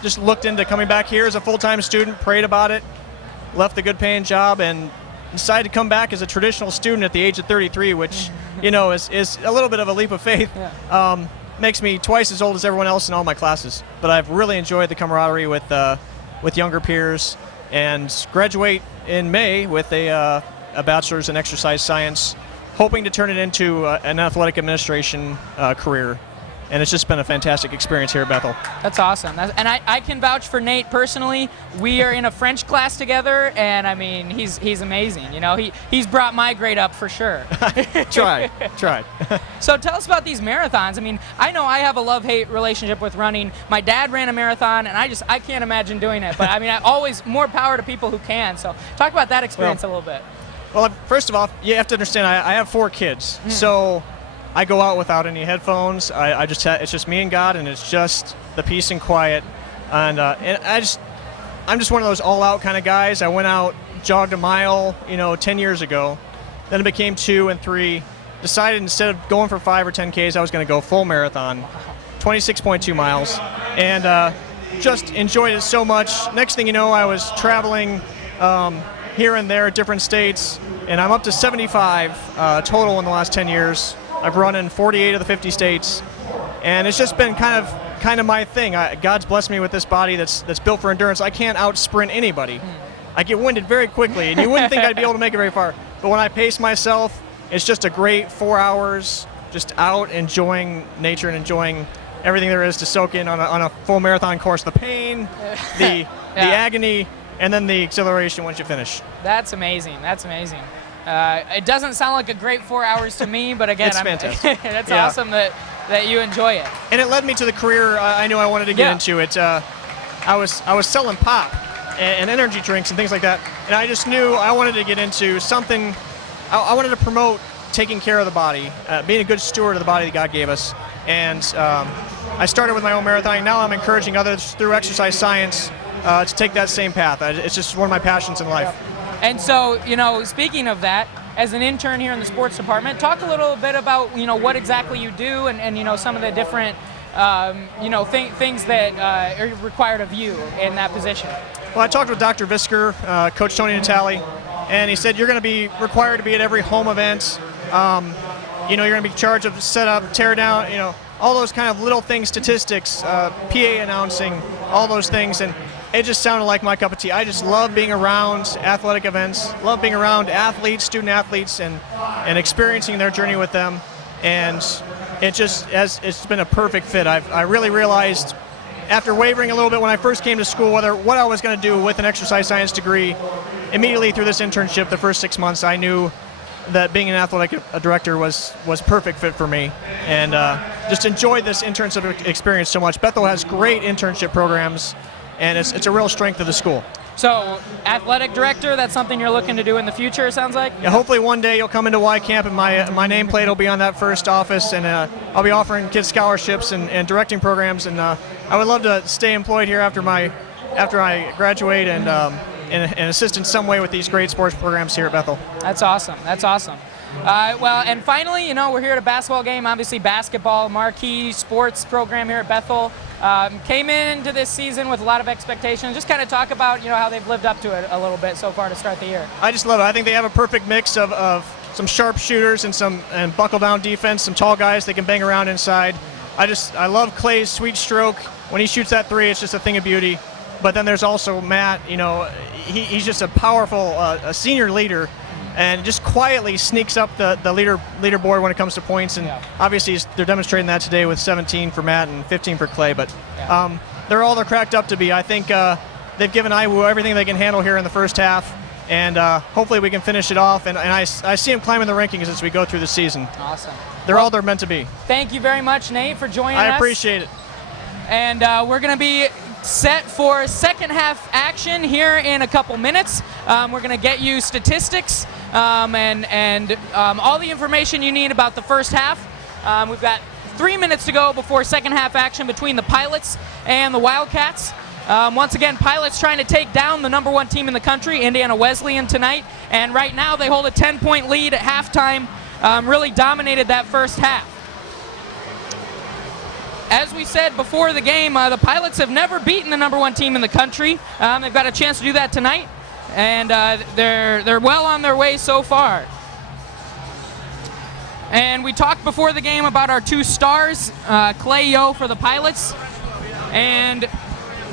just looked into coming back here as a full-time student, prayed about it, left the good paying job, and decided to come back as a traditional student at the age of 33, which, is a little bit of a leap of faith. Yeah. Makes me twice as old as everyone else in all my classes. But I've really enjoyed the camaraderie with younger peers, and graduate in May with a bachelor's in exercise science, hoping to turn it into an athletic administration career. And it's just been a fantastic experience here at Bethel. That's awesome. And I can vouch for Nate personally. We are in a French class together, and I mean, he's amazing. He's brought my grade up for sure. Tried. So tell us about these marathons. I mean, I know I have a love-hate relationship with running. My dad ran a marathon, and I can't imagine doing it. But I mean, always more power to people who can. So talk about that experience a little bit. Well, first of all, you have to understand, I have 4 kids. So I go out without any headphones. It's just me and God, and it's just the peace and quiet. And I'm just one of those all-out kind of guys. I went out, jogged a mile, 10 years ago. Then it became 2 and 3. Decided instead of going for 5 or 10 Ks, I was going to go full marathon, 26.2 miles, and just enjoyed it so much. Next thing you know, I was traveling here and there at different states, and I'm up to 75 total in the last 10 years. I've run in 48 of the 50 states, and it's just been kind of my thing. God's blessed me with this body that's built for endurance. I can't out sprint anybody. I get winded very quickly, and you wouldn't think I'd be able to make it very far. But when I pace myself, it's just a great 4 hours just out enjoying nature and enjoying everything there is to soak in on a full marathon course. The pain, the agony, and then the exhilaration once you finish. That's amazing. It doesn't sound like a great 4 hours to me, but again, it's fantastic. That's awesome that you enjoy it. And it led me to the career I knew I wanted to get into. I was selling pop and energy drinks and things like that, and I just knew I wanted to get into something. I wanted to promote taking care of the body, being a good steward of the body that God gave us. And I started with my own marathoning. Now I'm encouraging others through exercise science to take that same path. It's just one of my passions in life. And so, speaking of that, as an intern here in the sports department, talk a little bit about, what exactly you do and some of the different, things that are required of you in that position. Well, I talked with Dr. Visker, Coach Tony Natale, and he said you're going to be required to be at every home event. You're going to be in charge of setup, tear down, all those kind of little things, statistics, PA announcing, all those things. And it just sounded like my cup of tea. I just love being around athletic events, love being around athletes, student athletes, and experiencing their journey with them. And it's been a perfect fit. I really realized after wavering a little bit when I first came to school what I was going to do with an exercise science degree. Immediately through this internship, the first 6 months, I knew that being an athletic director was perfect fit for me, and just enjoyed this internship experience so much. Bethel has great internship programs, and it's a real strength of the school. So, athletic director, that's something you're looking to do in the future, it sounds like? Yeah, hopefully one day you'll come into Y Camp and my nameplate will be on that first office, and I'll be offering kids scholarships and directing programs, and I would love to stay employed here after I graduate and assist in some way with these great sports programs here at Bethel. That's awesome. Well, and finally, we're here at a basketball game. Obviously, basketball, marquee sports program here at Bethel. Came into this season with a lot of expectations. Just kind of talk about, how they've lived up to it a little bit so far to start the year. I just love it. I think they have a perfect mix of some sharp shooters and buckle down defense, some tall guys they can bang around inside. I love Clay's sweet stroke. When he shoots that three, it's just a thing of beauty. But then there's also Matt, he's just a powerful a senior leader and just quietly sneaks up the leaderboard when it comes to points. And obviously they're demonstrating that today with 17 for Matt and 15 for Clay. But they're all they're cracked up to be. I think they've given IWU everything they can handle here in the first half. And hopefully we can finish it off. And I see them climbing the rankings as we go through the season. Awesome. They're all they're meant to be. Thank you very much, Nate, for joining us. I appreciate it. And we're going to be set for second half action here in a couple minutes. We're going to get you statistics and all the information you need about the first half. We've got 3 minutes to go before second half action between the Pilots and the Wildcats. Once again, Pilots trying to take down the #1 team in the country, Indiana Wesleyan, tonight. And right now they hold a 10-point lead at halftime. Really dominated that first half. As we said before the game, the Pilots have never beaten the #1 team in the country. They've got a chance to do that tonight, and they're well on their way so far. And we talked before the game about our 2 stars, Clay Yo for the Pilots and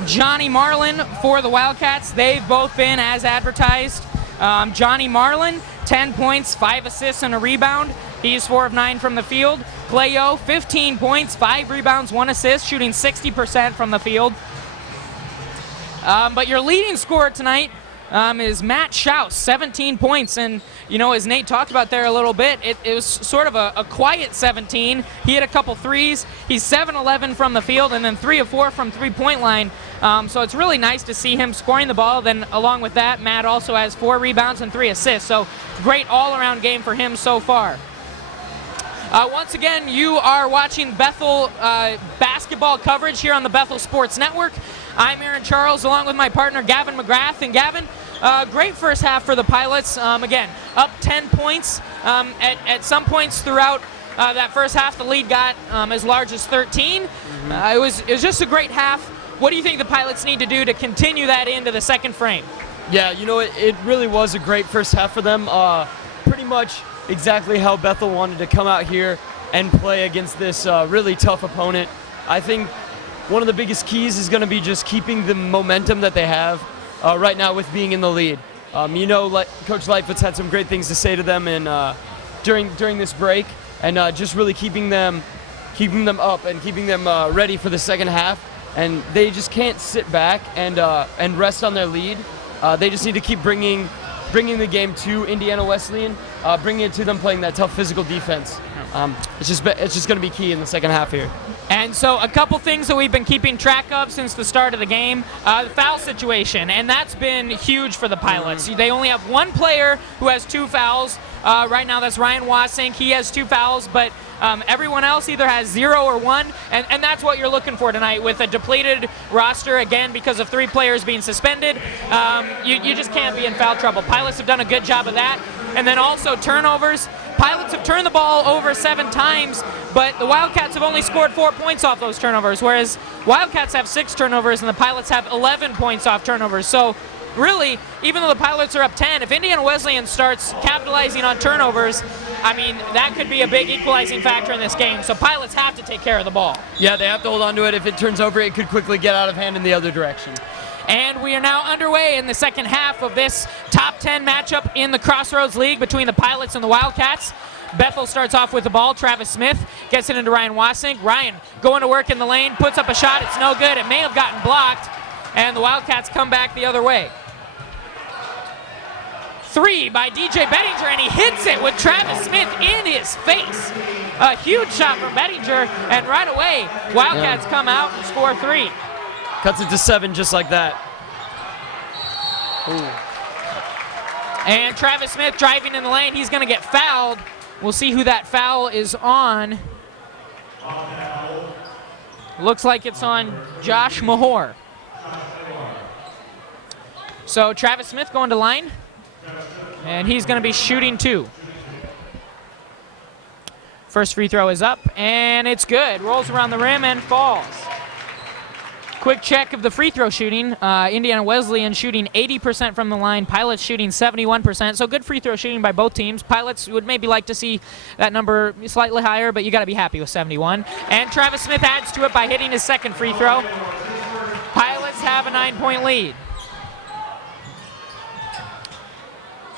Johnny Marlin for the Wildcats. They've both been as advertised. Johnny Marlin, 10 points, 5 assists, and a rebound. He's 4 of 9 from the field. Clay Yo, 15 points, 5 rebounds, 1 assist, shooting 60% from the field. But your leading scorer tonight is Matt Schaus, 17 points. And, you know, as Nate talked about there a little bit, it was sort of a quiet 17. He hit a couple threes. He's 7-11 from the field and then 3 of 4 from three-point line. So it's really nice to see him scoring the ball. Then along with that, Matt also has 4 rebounds and 3 assists. So great all-around game for him so far. Once again, you are watching Bethel basketball coverage here on the Bethel Sports Network. I'm Aaron Charles along with my partner Gavin McGrath. And Gavin, great first half for the Pilots. Again, up 10 points. At some points throughout that first half, the lead got as large as 13. It was just a great half. What do you think the Pilots need to do to continue that into the second frame? Yeah, you know, it really was a great first half for them. Pretty much exactly how Bethel wanted to come out here and play against this really tough opponent. I think one of the biggest keys is going to be just keeping the momentum that they have right now with being in the lead. You know, Coach Lightfoot's had some great things to say to them during this break, and just really keeping them up and keeping them ready for the second half. And they just can't sit back and rest on their lead. They just need to keep bringing the game to Indiana Wesleyan, bringing it to them playing that tough physical defense. It's just going to be key in the second half here. And so a couple things that we've been keeping track of since the start of the game, the foul situation, and that's been huge for the Pilots. They only have 1 player who has 2 fouls. Right now that's Ryan Wasink. He has 2 fouls, but everyone else either has 0 or 1, and that's what you're looking for tonight with a depleted roster, again, because of 3 players being suspended. You just can't be in foul trouble. Pilots have done a good job of that. And then also turnovers. Pilots have turned the ball over 7 times, but the Wildcats have only scored 4 points off those turnovers, whereas Wildcats have 6 turnovers and the Pilots have 11 points off turnovers. So really, even though the Pilots are up 10, if Indiana Wesleyan starts capitalizing on turnovers, I mean, that could be a big equalizing factor in this game. So Pilots have to take care of the ball. Yeah, they have to hold on to it. If it turns over, it could quickly get out of hand in the other direction. And we are now underway in the second half of this top 10 matchup in the Crossroads League between the Pilots and the Wildcats. Bethel starts off with the ball. Travis Smith gets it into Ryan Wasink. Ryan going to work in the lane, puts up a shot. It's no good. It may have gotten blocked, and the Wildcats come back the other way. 3 by DJ Bettinger, and he hits it with Travis Smith in his face. A huge shot from Bettinger, and right away, Wildcats come out and score 3. Cuts it to 7 just like that. Ooh. And Travis Smith driving in the lane. He's going to get fouled. We'll see who that foul is on. Looks like it's on Josh Mahor. So Travis Smith going to line. And he's going to be shooting 2. First free throw is up, and it's good. Rolls around the rim and falls. Quick check of the free throw shooting. Indiana Wesleyan shooting 80% from the line. Pilots shooting 71%. So good free throw shooting by both teams. Pilots would maybe like to see that number slightly higher, but you got to be happy with 71. And Travis Smith adds to it by hitting his second free throw. Pilots have a 9-point lead.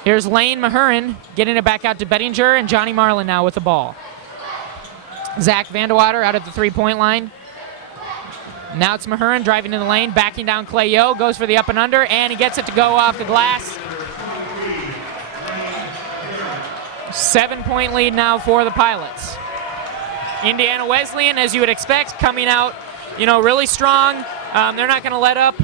Here's Lane Mahurin getting it back out to Bettinger, and Johnny Marlin now with the ball. Zach Vandewater out at the three-point line. Now it's Mahurin driving in the lane, backing down Clay Yo, goes for the up and under, and he gets it to go off the glass. 7-point lead now for the Pilots. Indiana Wesleyan, as you would expect, coming out, really strong. They're not going to let up.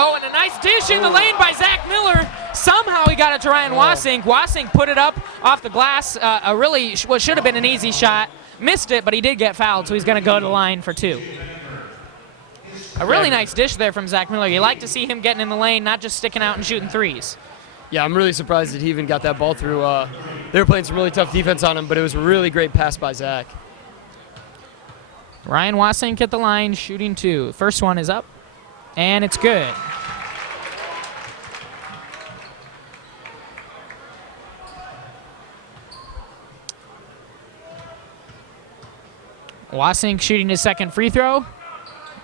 Oh, and a nice dish in the lane by Zach Miller. Somehow he got it to Ryan Wasink. Wasink put it up off the glass. What should have been an easy shot. Missed it, but he did get fouled, so he's going to go to the line for 2. A really nice dish there from Zach Miller. You like to see him getting in the lane, not just sticking out and shooting threes. Yeah, I'm really surprised that he even got that ball through. They were playing some really tough defense on him, but it was a really great pass by Zach. Ryan Wasink at the line, shooting 2. First one is up, and it's good. Wasink shooting his second free throw,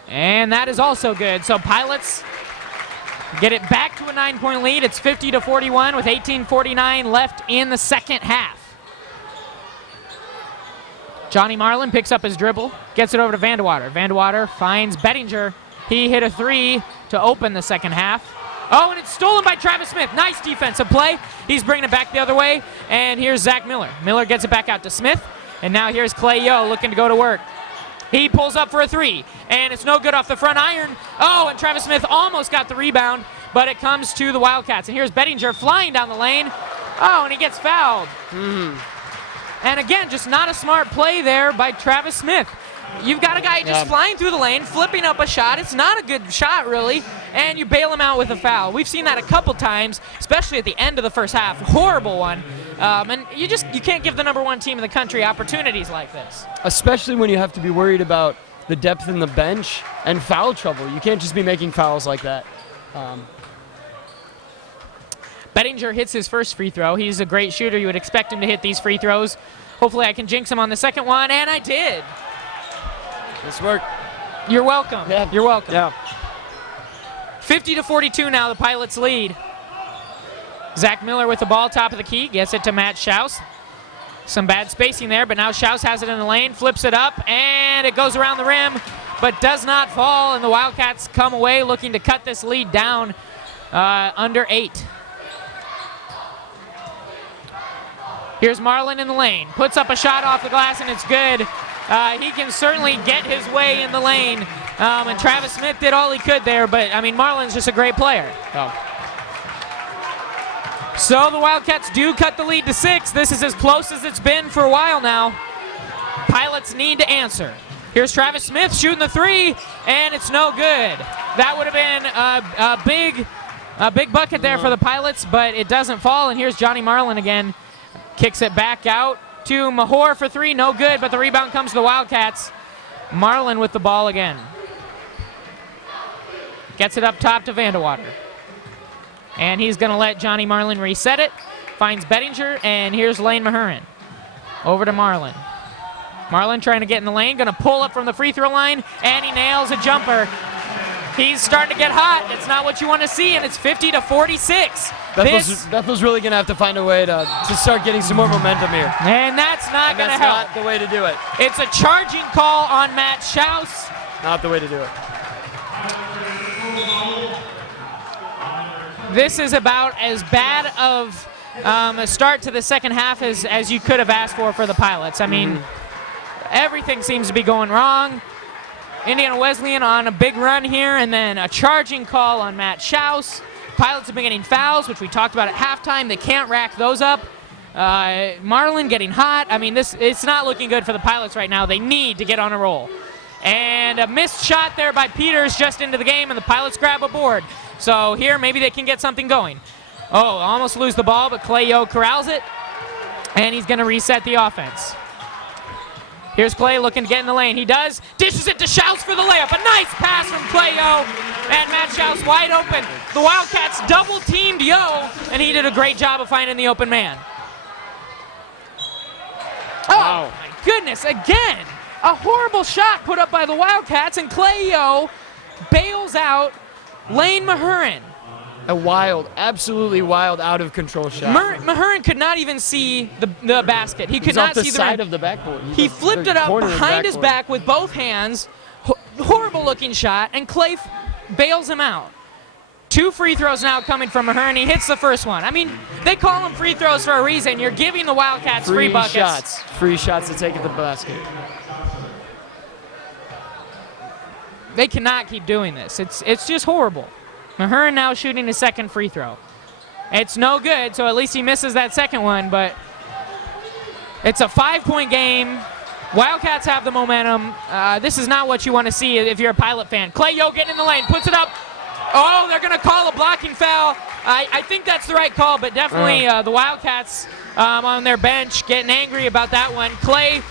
and that is also good. So Pilots get it back to a 9-point lead. It's 50-41 with 18:49 left in the second half. Johnny Marlin picks up his dribble, gets it over to Vandewater. Vandewater finds Bettinger. He hit a 3 to open the second half. Oh, and it's stolen by Travis Smith. Nice defensive play. He's bringing it back the other way, and here's Zach Miller. Miller gets it back out to Smith. And now here's Clay Yo looking to go to work. He pulls up for a 3, and it's no good off the front iron. Oh, and Travis Smith almost got the rebound, but it comes to the Wildcats. And here's Bettinger flying down the lane. Oh, and he gets fouled. And again, just not a smart play there by Travis Smith. You've got a guy just flying through the lane, flipping up a shot. It's not a good shot, really, and you bail him out with a foul. We've seen that a couple times, especially at the end of the first half. Horrible one. And you can't give the #1 team in the country opportunities like this. Especially when you have to be worried about the depth in the bench and foul trouble. You can't just be making fouls like that. Bettinger hits his first free throw. He's a great shooter. You would expect him to hit these free throws. Hopefully I can jinx him on the second one, and I did. This worked. You're welcome. Yeah. You're welcome. Yeah. 50-42 now, the Pilots lead. Zach Miller with the ball, top of the key, gets it to Matt Schaus. Some bad spacing there, but now Schaus has it in the lane, flips it up, and it goes around the rim, but does not fall, and the Wildcats come away looking to cut this lead down under 8. Here's Marlin in the lane, puts up a shot off the glass, and it's good. He can certainly get his way in the lane, and Travis Smith did all he could there, but, Marlin's just a great player. So the Wildcats do cut the lead to 6. This is as close as it's been for a while now. Pilots need to answer. Here's Travis Smith shooting the 3, and it's no good. That would have been a big bucket there for the Pilots, but it doesn't fall, and here's Johnny Marlin again. Kicks it back out to Mahor for 3, no good, but the rebound comes to the Wildcats. Marlin with the ball again. Gets it up top to Vandewater. And he's going to let Johnny Marlin reset it. Finds Bettinger, and here's Lane Mahurin. Over to Marlin. Marlin trying to get in the lane, going to pull up from the free throw line, and he nails a jumper. He's starting to get hot. It's not what you want to see, and it's 50-46. Bethel's really going to have to find a way to start getting some more momentum here. And that's not going to help. That's not the way to do it. It's a charging call on Matt Schaus. Not the way to do it. This is about as bad of a start to the second half as you could have asked for the Pilots. Everything seems to be going wrong. Indiana Wesleyan on a big run here, and then a charging call on Matt Schaus. Pilots have been getting fouls, which we talked about at halftime. They can't rack those up. Marlin getting hot. It's not looking good for the Pilots right now. They need to get on a roll. And a missed shot there by Peters just into the game, and the Pilots grab a board. So here, maybe they can get something going. Oh, almost lose the ball, but Clay Yo corrals it, and he's going to reset the offense. Here's Clay looking to get in the lane. He does. Dishes it to Schaus for the layup. A nice pass from Clay Yo, and Matt Schaus wide open. The Wildcats double-teamed Yo, and he did a great job of finding the open man. Oh, my goodness, again. A horrible shot put up by the Wildcats, and Clay Yo bails out Lane Mahurin. a wild, absolutely wild, out of control shot. Mahurin could not even see the basket. He could not off the see the side of the backboard. He flipped it up behind his back with both hands. Horrible looking shot, and Clay bails him out. 2 free throws now coming from Mahurin. He hits the first one. I mean, they call them free throws for a reason. You're giving the Wildcats free buckets. Free shots to take at the basket. They cannot keep doing this. It's just horrible. Mahurin now shooting his second free throw. It's no good, so at least he misses that second one, but it's a 5-point game. Wildcats have the momentum. This is not what you want to see if you're a Pilot fan. Clay Yo getting in the lane, puts it up. Oh, they're going to call a blocking foul. I think that's the right call, but definitely the Wildcats on their bench getting angry about that one. Clay,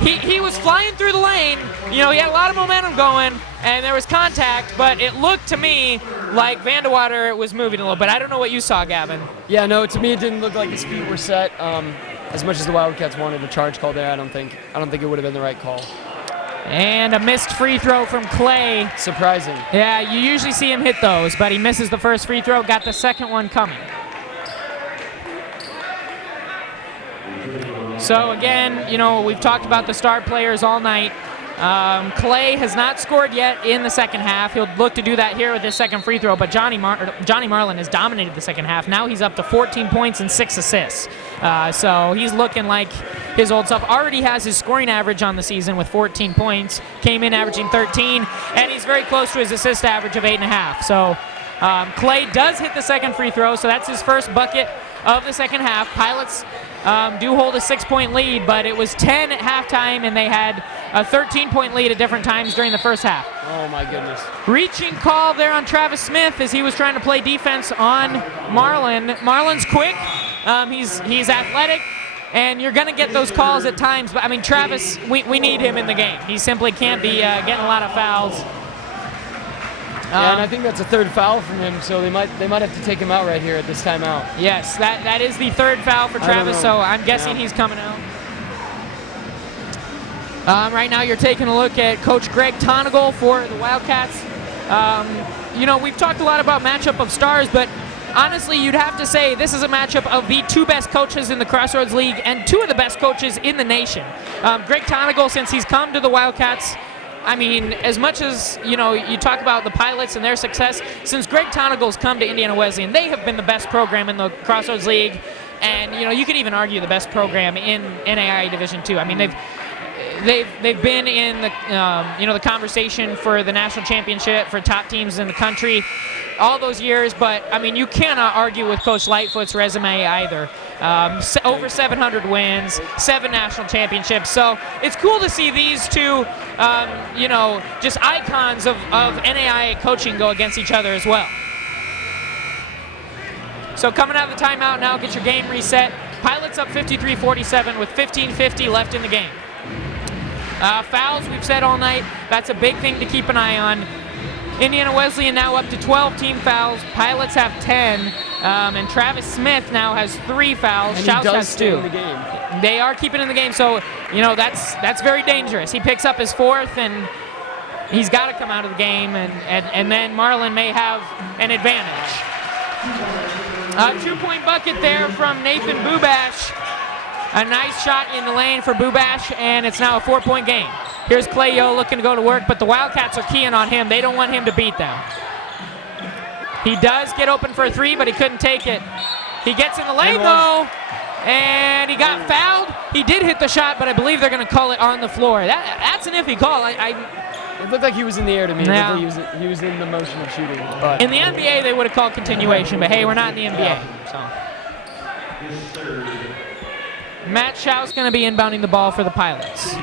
he was flying through the lane. You know, he had a lot of momentum going, and there was contact, but it looked to me like Vandewater was moving a little bit. I don't know what you saw, Gavin. Yeah, no, to me it didn't look like his feet were set. As much as the Wildcats wanted a charge call there, I don't think it would have been the right call. And a missed free throw from Clay. Surprising. Yeah, you usually see him hit those, but he misses the first free throw, got the second one coming. So again, you know, we've talked about the star players all night. Clay has not scored yet in the second half. He'll look to do that here with his second free throw, but Johnny Marlin has dominated the second half. Now he's up to 14 points and 6 assists. So he's looking like his old self. Already has his scoring average on the season with 14 points. Came in averaging 13, and he's very close to his assist average of 8.5. So Clay does hit the second free throw, so that's his first bucket of the second half. Pilots do hold a 6-point lead, but it was 10 at halftime, and they had a 13-point lead at different times during the first half. Oh my goodness. Reaching call there on Travis Smith as he was trying to play defense on Marlin. Marlin's quick, he's athletic, and you're going to get those calls at times, but I mean, Travis, we need him in the game. He simply can't be getting a lot of fouls. Yeah, and I think that's a third foul from him, so they might have to take him out right here at this timeout. Yes, that is the third foul for Travis, so I'm guessing he's coming out. Right now you're taking a look at Coach Greg Tonigal for the Wildcats. You know, we've talked a lot about matchup of stars, but honestly, you'd have to say this is a matchup of the 2 best coaches in the Crossroads League and 2 of the best coaches in the nation. Greg Tonigal, since he's come to the Wildcats, I mean, as much as, you know, you talk about the Pilots and their success, since Greg Tonigal's come to Indiana Wesleyan, they have been the best program in the Crossroads League, and, you know, you could even argue the best program in NAIA Division II. I mean, they've been in the, you know, the conversation for the national championship for top teams in the country all those years, but, I mean, you cannot argue with Coach Lightfoot's resume either. Over 700 wins, 7 national championships. So it's cool to see these 2, you know, just icons of NAIA coaching go against each other as well. So coming out of the timeout now, get your game reset. Pilots up 53-47 with 15:50 left in the game. Fouls, we've said all night, that's a big thing to keep an eye on. Indiana Wesleyan now up to 12 team fouls. Pilots have 10. And Travis Smith now has 3 fouls. And Shouse he does has 2. stay in the game. They are keeping in the game, so you know that's very dangerous. He picks up his 4th, and he's got to come out of the game, and then Marlin may have an advantage. A 2-point bucket there from Nathan Bubash. A nice shot in the lane for Bubash, and it's now a 4-point game. Here's Clay Yo looking to go to work, but the Wildcats are keying on him. They don't want him to beat them. He does get open for a 3, but he couldn't take it. He gets in the lane, though, and he got fouled. He did hit the shot, but I believe they're going to call it on the floor. That's an iffy call. It looked like he was in the air to me. Yeah. It looked like he was in the motion of shooting. But in the NBA, they would have called continuation, but hey, we're not in the NBA. So. Matt Schau's going to be inbounding the ball for the Pilots.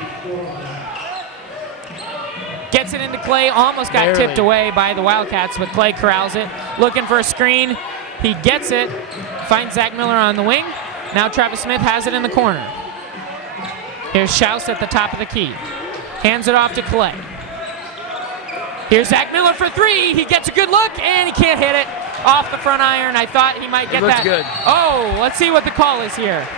Gets it into Clay, almost got tipped away by the Wildcats, but Clay corrals it. Looking for a screen. He gets it, finds Zach Miller on the wing. Now Travis Smith has it in the corner. Here's Schaus at the top of the key. Hands it off to Clay. Here's Zach Miller for 3. He gets a good look, and he can't hit it. Off the front iron. I thought he might get that. Good. Oh, let's see what the call is here.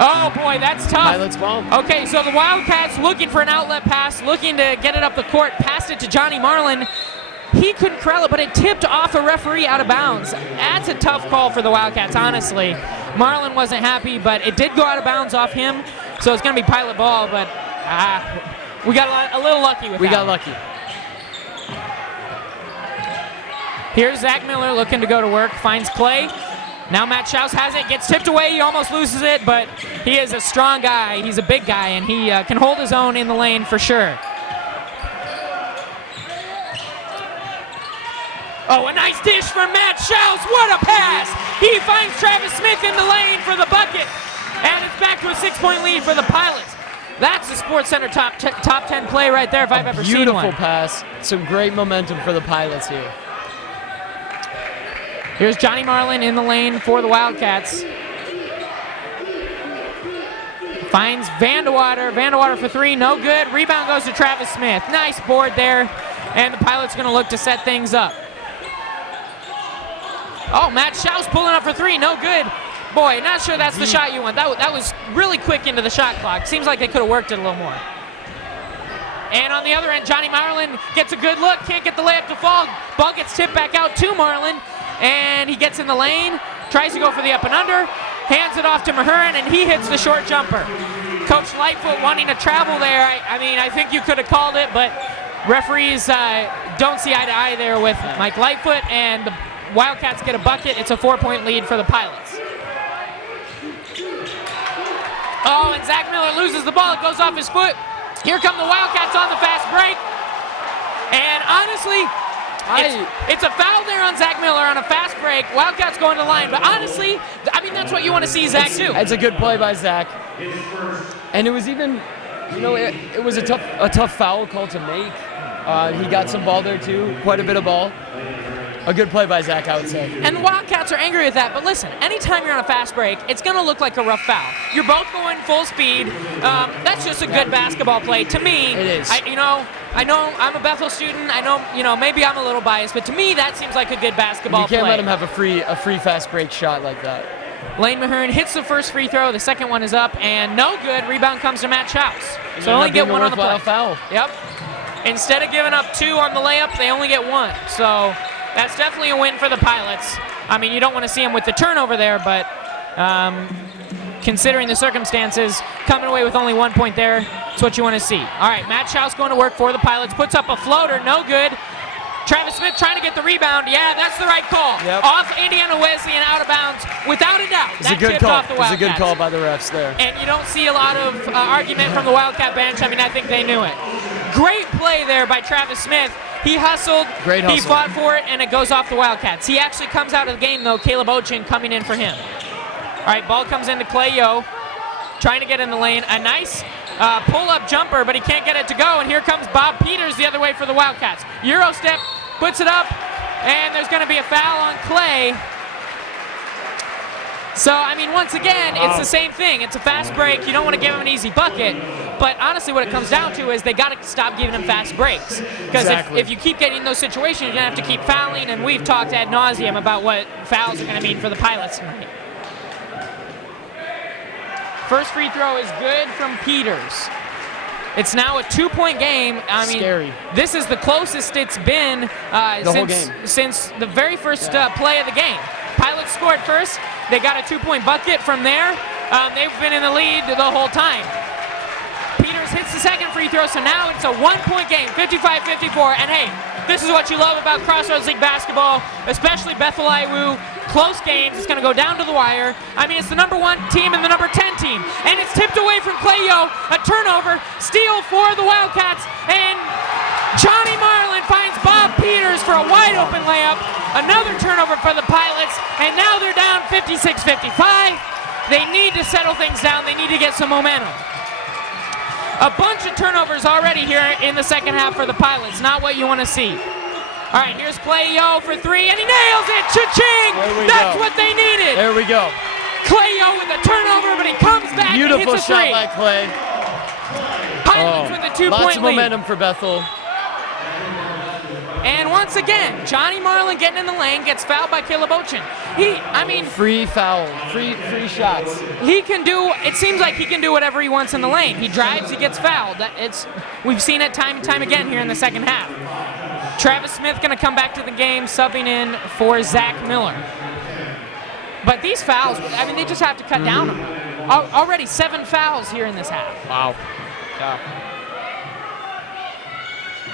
Oh, boy, that's tough. Pilot's ball. Okay, so the Wildcats looking for an outlet pass, looking to get it up the court, passed it to Johnny Marlin. he couldn't corral it, but it tipped off a referee out of bounds. That's a tough call for the Wildcats, honestly. Marlon wasn't happy, but it did go out of bounds off him, so it's going to be Pilot ball, but we got a little lucky with that. We got lucky. Here's Zach Miller looking to go to work, finds Clay. Now Matt Schaus has it, gets tipped away, he almost loses it, but he is a strong guy, he's a big guy, and he can hold his own in the lane for sure. Oh, a nice dish from Matt Schaus, what a pass! He finds Travis Smith in the lane for the bucket, and it's back to a 6-point lead for the Pilots. That's a Sports Center top 10 play right there if I've ever seen one. Beautiful pass, some great momentum for the Pilots here. Here's Johnny Marlin in the lane for the Wildcats. Finds Vandewater. Vandewater for three, no good. Rebound goes to Travis Smith. Nice board there, and the Pilots going to look to set things up. Oh, Matt Schaus pulling up for three, no good. Boy, not sure that's the shot you want. That was really quick into the shot clock. Seems like they could have worked it a little more. And on the other end, Johnny Marlin gets a good look, can't get the layup to fall. Ball gets tipped back out to Marlin, and he gets in the lane, tries to go for the up and under, hands it off to Mahurin, and he hits the short jumper. Coach Lightfoot wanting to travel there. I mean, I think you could have called it, but referees don't see eye to eye there with Mike Lightfoot, and the Wildcats get a bucket. It's a 4-point lead for the Pilots. Oh, and Zach Miller loses the ball. It goes off his foot. Here come the Wildcats on the fast break. And honestly, it's a foul there on Zach Miller on a fast break. Wildcats going to the line. But honestly, I mean, that's what you want to see Zach do. It's a good play by Zach. And it was even, you know, it was a tough foul call to make. He got some ball there too, quite a bit of ball. A good play by Zach, I would say. And the Wildcats are angry with that, but listen, anytime you're on a fast break, it's going to look like a rough foul. You're both going full speed. That's just a good basketball play. To me, it is. I know I'm a Bethel student. I know, maybe I'm a little biased, but to me, that seems like a good basketball play. You can't let him have a free fast break shot like that. Lane Mahurin hits the first free throw. The second one is up, and no good. Rebound comes to Matt Schaus. So only get one on the play. Foul. Yep. Instead of giving up two on the layup, they only get one. So that's definitely a win for the Pilots. I mean, you don't want to see them with the turnover there, but considering the circumstances, coming away with only 1 point there, it's what you want to see. All right, Matt Schaus going to work for the Pilots, puts up a floater, no good. Travis Smith trying to get the rebound. Yeah, that's the right call. Yep. Off Indiana Wesleyan, out of bounds, without a doubt. It's a good call. It's a good call by the refs there. And you don't see a lot of argument from the Wildcat bench. I mean, I think they knew it. Great play there by Travis Smith. He hustled, Great hustle. He fought for it, and it goes off the Wildcats. He actually comes out of the game, though, Caleb Ochin coming in for him. All right, ball comes into Clay Yo, trying to get in the lane. A nice pull-up jumper, but he can't get it to go, and here comes Bob Peters the other way for the Wildcats. Euro step, puts it up, and there's going to be a foul on Clay. So, I mean, once again, it's the same thing. It's a fast break. You don't want to give him an easy bucket. But honestly, what it comes down to is they got to stop giving him fast breaks. Because if you keep getting in those situations, you're going to have to keep fouling. And we've talked ad nauseum about what fouls are going to mean for the Pilots tonight. First free throw is good from Peters. It's now a 2-point game. I mean, Scary. This is the closest it's been since the very first play of the game. Pilots scored first. They got a 2-point bucket from there. They've been in the lead the whole time. Peters hits the second free throw, so now it's a 1-point game, 55-54. And hey, this is what you love about Crossroads League basketball, especially Bethel IWU. Close games. It's going to go down to the wire. I mean, it's the number 1 team and the number 10 team. And it's tipped away from Clay Yo. A turnover. Steal for the Wildcats. And Johnny Marlin finds Bob Peters for a wide open layup. Another turnover for the Pilots. And now they're down 56-55. They need to settle things down. They need to get some momentum. A bunch of turnovers already here in the second half for the Pilots. Not what you want to see. All right, here's Clay Yo for three, and he nails it. Cha-ching! That's what they needed. There we go. Clay Yo with a turnover, but he comes back and hits a three. Beautiful shot by Clay. Pilots with a 2-point lead. Lots of momentum for Bethel. And once again, Johnny Marlin getting in the lane, gets fouled by Caleb Ochin. Free foul, free shots. It seems like he can do whatever he wants in the lane. He drives, he gets fouled. We've seen it time and time again here in the second half. Travis Smith going to come back to the game, subbing in for Zach Miller. But these fouls, I mean, they just have to cut down on them. Already 7 fouls here in this half. Wow.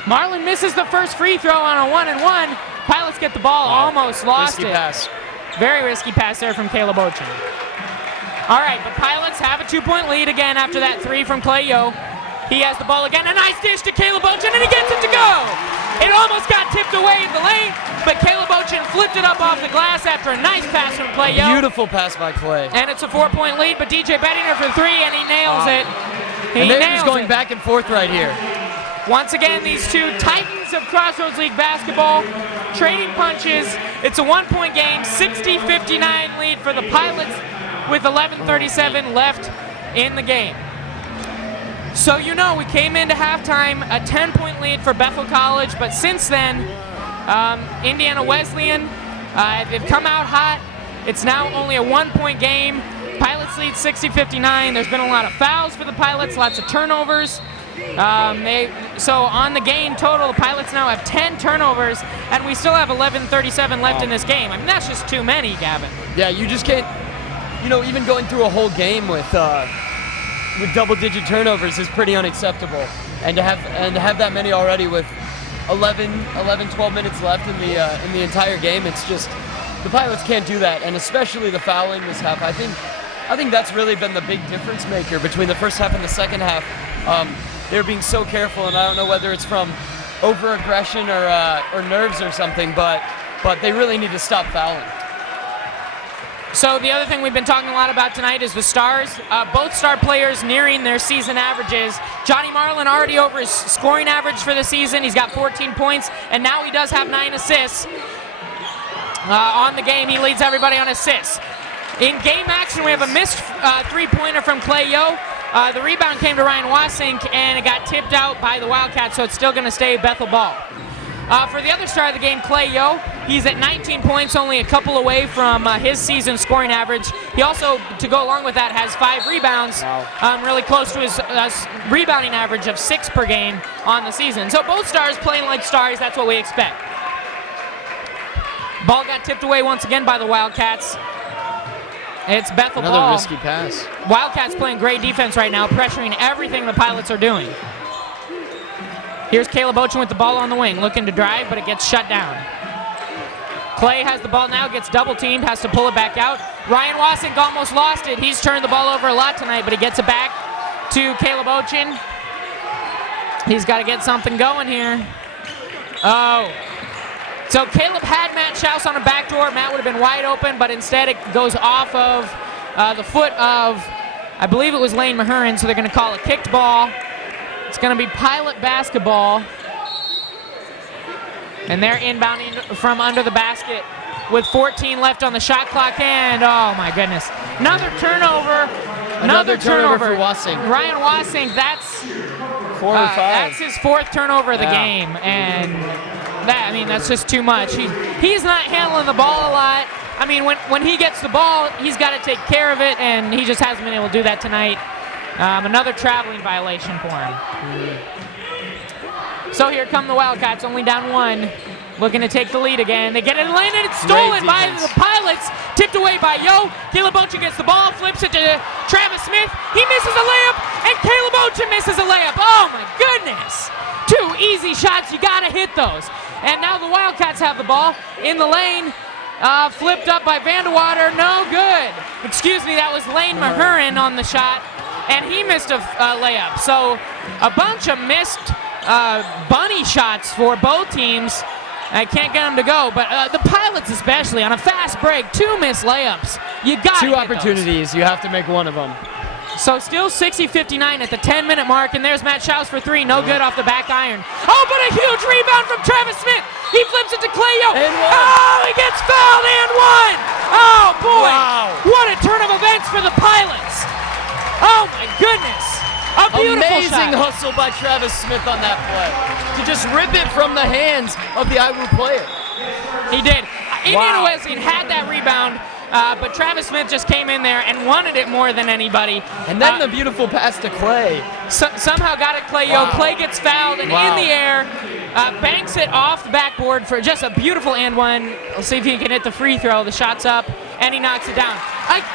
Marlin misses the first free throw on a 1-and-1. Pilots get the ball, almost lost Risky it. pass. Very risky pass there from Caleb Ochin. All right, but Pilots have a 2-point lead again after that 3 from Clay Yo. He has the ball again, a nice dish to Caleb Ochin, and he gets it to go. It almost got tipped away in the lane, but Caleb Ochin flipped it up off the glass after a nice pass from Clay Yo. Beautiful pass by Clay. And it's a 4-point lead, but DJ Bettinger for 3, and he nails it. And they're just going back and forth right here. Once again, these two titans of Crossroads League basketball trading punches. It's a 1-point game, 60-59 lead for the Pilots with 11:37 left in the game. So you know, we came into halftime a 10-point lead for Bethel College, but since then, Indiana Wesleyan, they've come out hot. It's now only a 1-point game. Pilots lead 60-59. There's been a lot of fouls for the Pilots, lots of turnovers. So on the game total, the Pilots now have 10 turnovers, and we still have 11:37 left in this game. I mean, that's just too many, Gavin. Yeah, you just can't, you know, even going through a whole game with double-digit turnovers is pretty unacceptable. And to have that many already with 12 minutes left in the entire game, it's just, the Pilots can't do that, and especially the fouling this half. I think that's really been the big difference maker between the first half and the second half. They're being so careful, and I don't know whether it's from over-aggression or nerves or something, but they really need to stop fouling. So the other thing we've been talking a lot about tonight is the stars. Both star players nearing their season averages. Johnny Marlin already over his scoring average for the season. He's got 14 points, and now he does have 9 assists. On the game, he leads everybody on assists. In game action, we have a missed 3-pointer from Clay Yo. The rebound came to Ryan Wasink, and it got tipped out by the Wildcats, so it's still going to stay Bethel ball. For the other star of the game, Clay Yo, he's at 19 points, only a couple away from his season scoring average. He also, to go along with that, has 5 rebounds, really close to his rebounding average of 6 per game on the season. So both stars playing like stars, that's what we expect. Ball got tipped away once again by the Wildcats. It's Bethel ball. Another risky pass. Wildcats playing great defense right now, pressuring everything the Pilots are doing. Here's Caleb Ochin with the ball on the wing, looking to drive, but it gets shut down. Clay has the ball now, gets double teamed, has to pull it back out. Ryan Wasink almost lost it. He's turned the ball over a lot tonight, but he gets it back to Caleb Ochin. He's got to get something going here. Oh. So Caleb had Matt Schaus on a backdoor. Matt would have been wide open, but instead it goes off of the foot of, I believe it was Lane Mahurin, so they're going to call a kicked ball. It's going to be Pilot basketball. And they're inbounding from under the basket with 14 left on the shot clock, and oh my goodness. Another turnover. Another turnover for Wasink. Ryan Wasink, that's 4 or 5. That's his 4th turnover of the game, and that, I mean, that's just too much. He's not handling the ball a lot. I mean, when he gets the ball, he's got to take care of it, and he just hasn't been able to do that tonight. Another traveling violation for him. So here come the Wildcats, only down 1, looking to take the lead again. They get it in the lane, and it's stolen by the Pilots, tipped away by Yo. Caleb Ochin gets the ball, flips it to Travis Smith. He misses a layup, and Caleb Ochin misses a layup. Oh my goodness! 2 easy shots, you gotta hit those. And now the Wildcats have the ball in the lane, flipped up by Vandewater, no good. Excuse me, that was Lane Mahurin on the shot, and he missed a layup. So a bunch of missed bunny shots for both teams. I can't get them to go, but the Pilots especially, on a fast break, 2 missed layups. You got 2 opportunities, you have to make one of them. So still 60-59 at the 10-minute mark, and there's Matt Schaus for 3, no good off the back iron. Oh, but a huge rebound from Travis Smith. He flips it to Clay Yo. Oh, he gets fouled and 1. Oh, boy. Wow. What a turn of events for the Pilots. Oh, my goodness. A beautiful Amazing shot. hustle by Travis Smith on that play. To just rip it from the hands of the IWU player. He did. Indiana Wesleyan had that rebound, but Travis Smith just came in there and wanted it more than anybody. And then the beautiful pass to Clay. Somehow got it Clay Yo. Clay gets fouled, and in the air, banks it off the backboard for just a beautiful and one. We'll see if he can hit the free throw. The shot's up, and he knocks it down.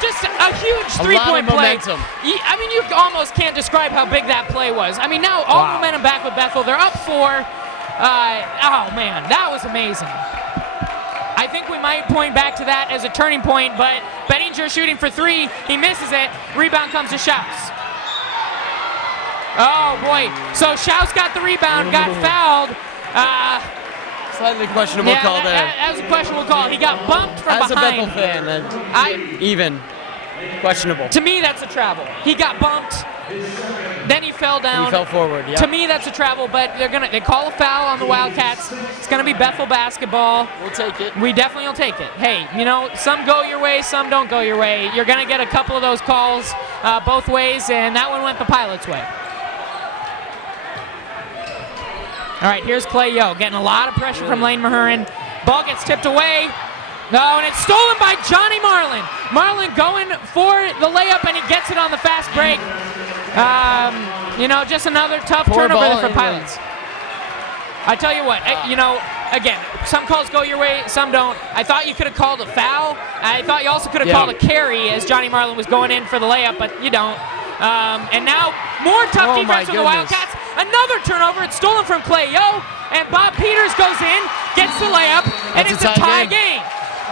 Just a huge three-point play. Momentum. I mean, you almost can't describe how big that play was. I mean, now all momentum back with Bethel. They're up 4. Oh, man, that was amazing. I think we might point back to that as a turning point, but Bettinger shooting for 3. He misses it. Rebound comes to Schaus. Oh, boy. So Schaus got the rebound, got fouled. Slightly questionable call there. That was a questionable call. He got bumped from As behind. a Bethel fan, even questionable. To me, that's a travel. He got bumped. Then he fell down. He fell forward, yeah. To me, that's a travel, but they call a foul on the Wildcats. It's going to be Bethel basketball. We'll take it. We definitely will take it. Hey, some go your way, some don't go your way. You're going to get a couple of those calls both ways, and that one went the Pilots' way. All right, here's Clay Yo getting a lot of pressure from Lane Mahurin. Ball gets tipped away. No, and it's stolen by Johnny Marlin. Marlin going for the layup, and he gets it on the fast break. Just another tough turnover there for Pilots. I tell you what, again, some calls go your way, some don't. I thought you could have called a foul. I thought you also could have called a carry as Johnny Marlin was going in for the layup, but you don't. And now more tough defense from the Wildcats. Another turnover. It's stolen from Clay Yo, and Bob Peters goes in, gets the layup, and it's a tie game.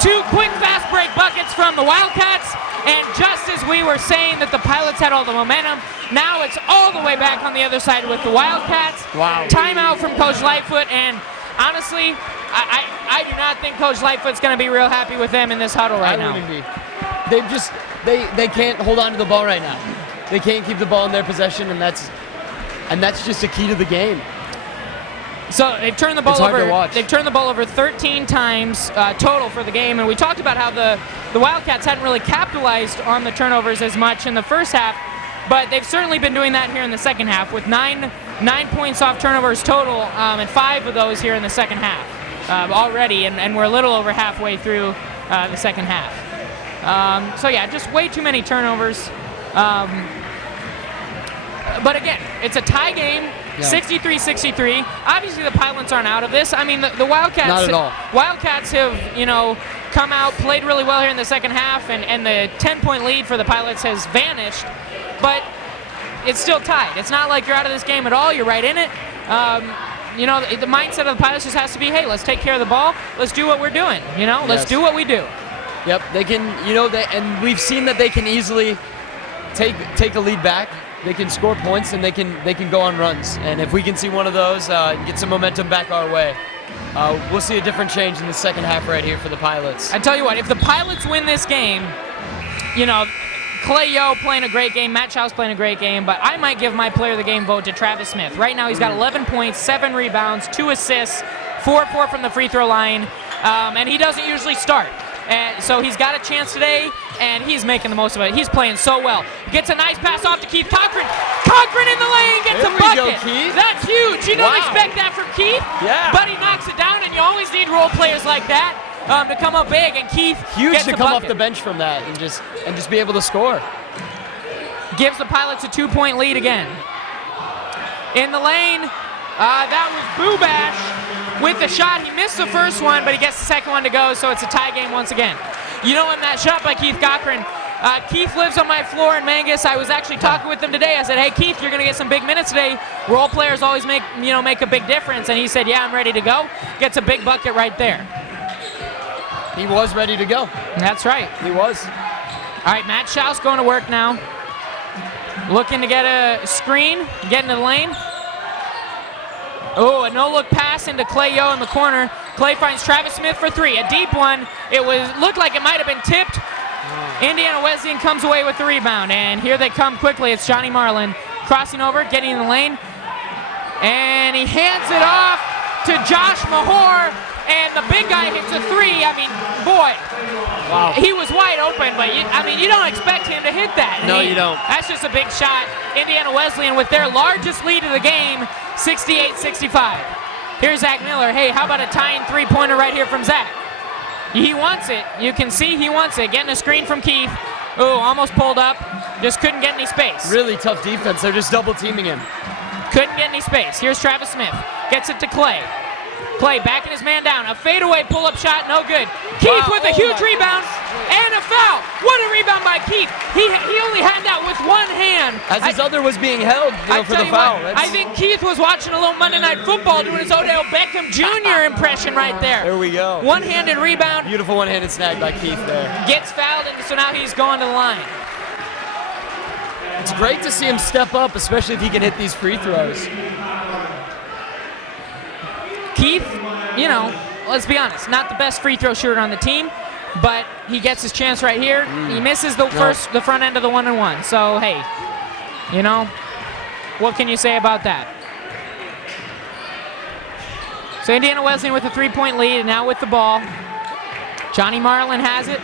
2 quick fast break buckets from the Wildcats, and just as we were saying that the Pilots had all the momentum, now it's all the way back on the other side with the Wildcats. Wow. Timeout from Coach Lightfoot, and honestly, I do not think Coach Lightfoot's going to be real happy with them in this huddle right now. I wouldn't be. They can't hold on to the ball right now. They can't keep the ball in their possession, and that's just a key to the game. So they've turned the ball over. Hard to watch. They've turned the ball over 13 times total for the game, and we talked about how the Wildcats hadn't really capitalized on the turnovers as much in the first half, but they've certainly been doing that here in the second half with 9 points off turnovers total, and 5 of those here in the second half already, and we're a little over halfway through the second half. So yeah, just way too many turnovers. But again, it's a tie game. 63-63. Obviously, the Pilots aren't out of this. I mean, the Wildcats. Not at all. Wildcats have, come out, played really well here in the second half, and the 10-point lead for the Pilots has vanished. But it's still tied. It's not like you're out of this game at all. You're right in it. The mindset of the Pilots just has to be, hey, let's take care of the ball. Let's do what we're doing. Let's do what we do. Yep, they can. And we've seen that they can easily take a lead back. They can score points, and they can go on runs. And if we can see one of those, get some momentum back our way, we'll see a different change in the second half right here for the Pilots. I tell you what, if the Pilots win this game, Clay Yo playing a great game, Matt Schaus playing a great game, but I might give my player of the game vote to Travis Smith. Right now he's got 11 points, 7 rebounds, 2 assists, 4-4 from the free throw line, and he doesn't usually start. And so he's got a chance today, and he's making the most of it. He's playing so well. Gets a nice pass off to Keith Cochran. Cochran in the lane gets a bucket. There we go, Keith. That's huge. You don't expect that from Keith, but he knocks it down, and you always need role players like that to come up big, and Keith huge gets to a come bucket. off the bench from that and just be able to score. Gives the Pilots a 2-point lead again. In the lane, that was Bubash with the shot. He missed the first one, but he gets the second one to go, so it's a tie game once again. On that shot by Keith Cochran, Keith lives on my floor in Mangus. I was actually talking with him today. I said, hey, Keith, you're going to get some big minutes today. Role players always make a big difference. And he said, yeah, I'm ready to go. Gets a big bucket right there. He was ready to go. That's right. He was. All right, Matt Schaus going to work now. Looking to get a screen, get into the lane. Oh, a no-look pass into Clay Yo in the corner. Clay finds Travis Smith for 3. A deep one. It looked like it might have been tipped. Indiana Wesleyan comes away with the rebound, and here they come quickly. It's Johnny Marlin crossing over, getting in the lane, and he hands it off to Josh Mahor, and the big guy hits a 3. I mean, boy, wow. He was wide open, but you don't expect him to hit that. No, you don't. That's just a big shot. Indiana Wesleyan with their largest lead of the game, 68-65. Here's Zach Miller. Hey, how about a tying three-pointer right here from Zach? He wants it. You can see he wants it. Getting a screen from Keith. Ooh, almost pulled up. Just couldn't get any space. Really tough defense. They're just double-teaming him. Couldn't get any space. Here's Travis Smith. Gets it to Clay. Clay backing his man down. A fadeaway pull-up shot, no good. Keith with a huge rebound and a foul. What a rebound by Keith. He only had that with one hand. As his other was being held for the foul. I think Keith was watching a little Monday Night Football doing his Odell Beckham Jr. impression right there. There we go. One-handed rebound. Beautiful one-handed snag by Keith there. Gets fouled, and so now he's going to the line. It's great to see him step up, especially if he can hit these free throws. Keith, you know, let's be honest, not the best free throw shooter on the team, but he gets his chance right here. He misses the front end of the 1-and-1. So, hey, you know, what can you say about that? So Indiana Wesleyan with a 3-point lead, and now with the ball. Johnny Marlin has it.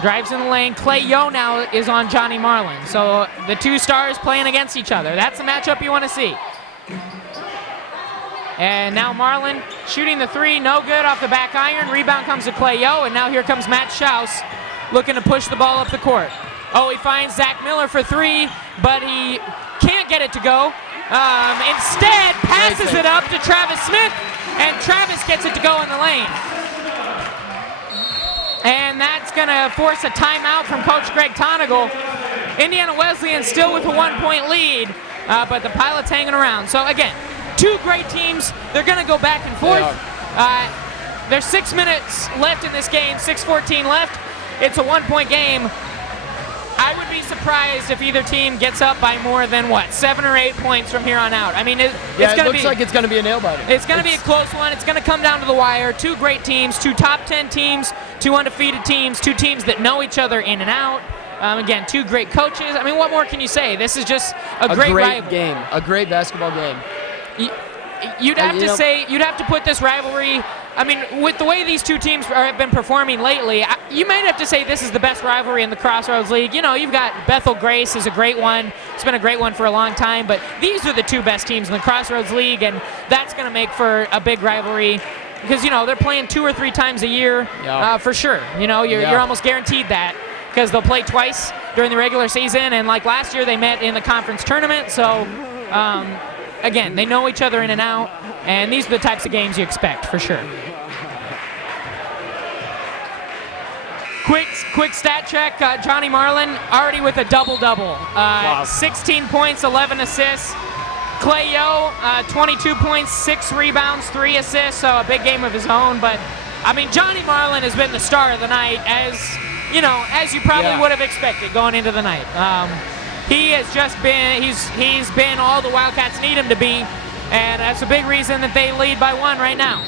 Drives in the lane. Clay Yo now is on Johnny Marlin. So the two stars playing against each other. That's the matchup you want to see. And now Marlin shooting the three, no good off the back iron. Rebound comes to Clay Yo, and now here comes Matt Schaus looking to push the ball up the court. Oh, he finds Zach Miller for three, but he can't get it to go. Instead, passes it up to Travis Smith, and Travis gets it to go in the lane. And that's going to force a timeout from Coach Greg Tonigal. Indiana Wesleyan still with a 1-point lead, but the Pilots hanging around. So again, two great teams. They're going to go back and forth. There's 6 minutes left in this game, 6:14 left. It's a 1-point game. I would be surprised if either team gets up by more than, 7 or 8 points from here on out. I mean, it looks like it's going to be a nail-biter. It's going to be a close one. It's going to come down to the wire. Two great teams, two top 10 teams, two undefeated teams, two teams that know each other in and out. Again, two great coaches. I mean, what more can you say? This is just a great game, a great basketball game. You'd have to put this rivalry, I mean, with the way these two teams have been performing lately, you might have to say this is the best rivalry in the Crossroads League. You know, you've got Bethel Grace is a great one. It's been a great one for a long time, but these are the two best teams in the Crossroads League, and that's going to make for a big rivalry because, you know, they're playing 2 or 3 times a year for sure. You know, you're almost guaranteed that because they'll play twice during the regular season, and like last year they met in the conference tournament, so again, they know each other in and out, and these are the types of games you expect for sure. Quick stat check. Johnny Marlin already with a double-double. 16 points, 11 assists. Clay Yo, 22 points, 6 rebounds, 3 assists, so a big game of his own. But, I mean, Johnny Marlin has been the star of the night, as you probably would have expected going into the night. He has just been, he's been all the Wildcats need him to be, and that's a big reason that they lead by 1 right now.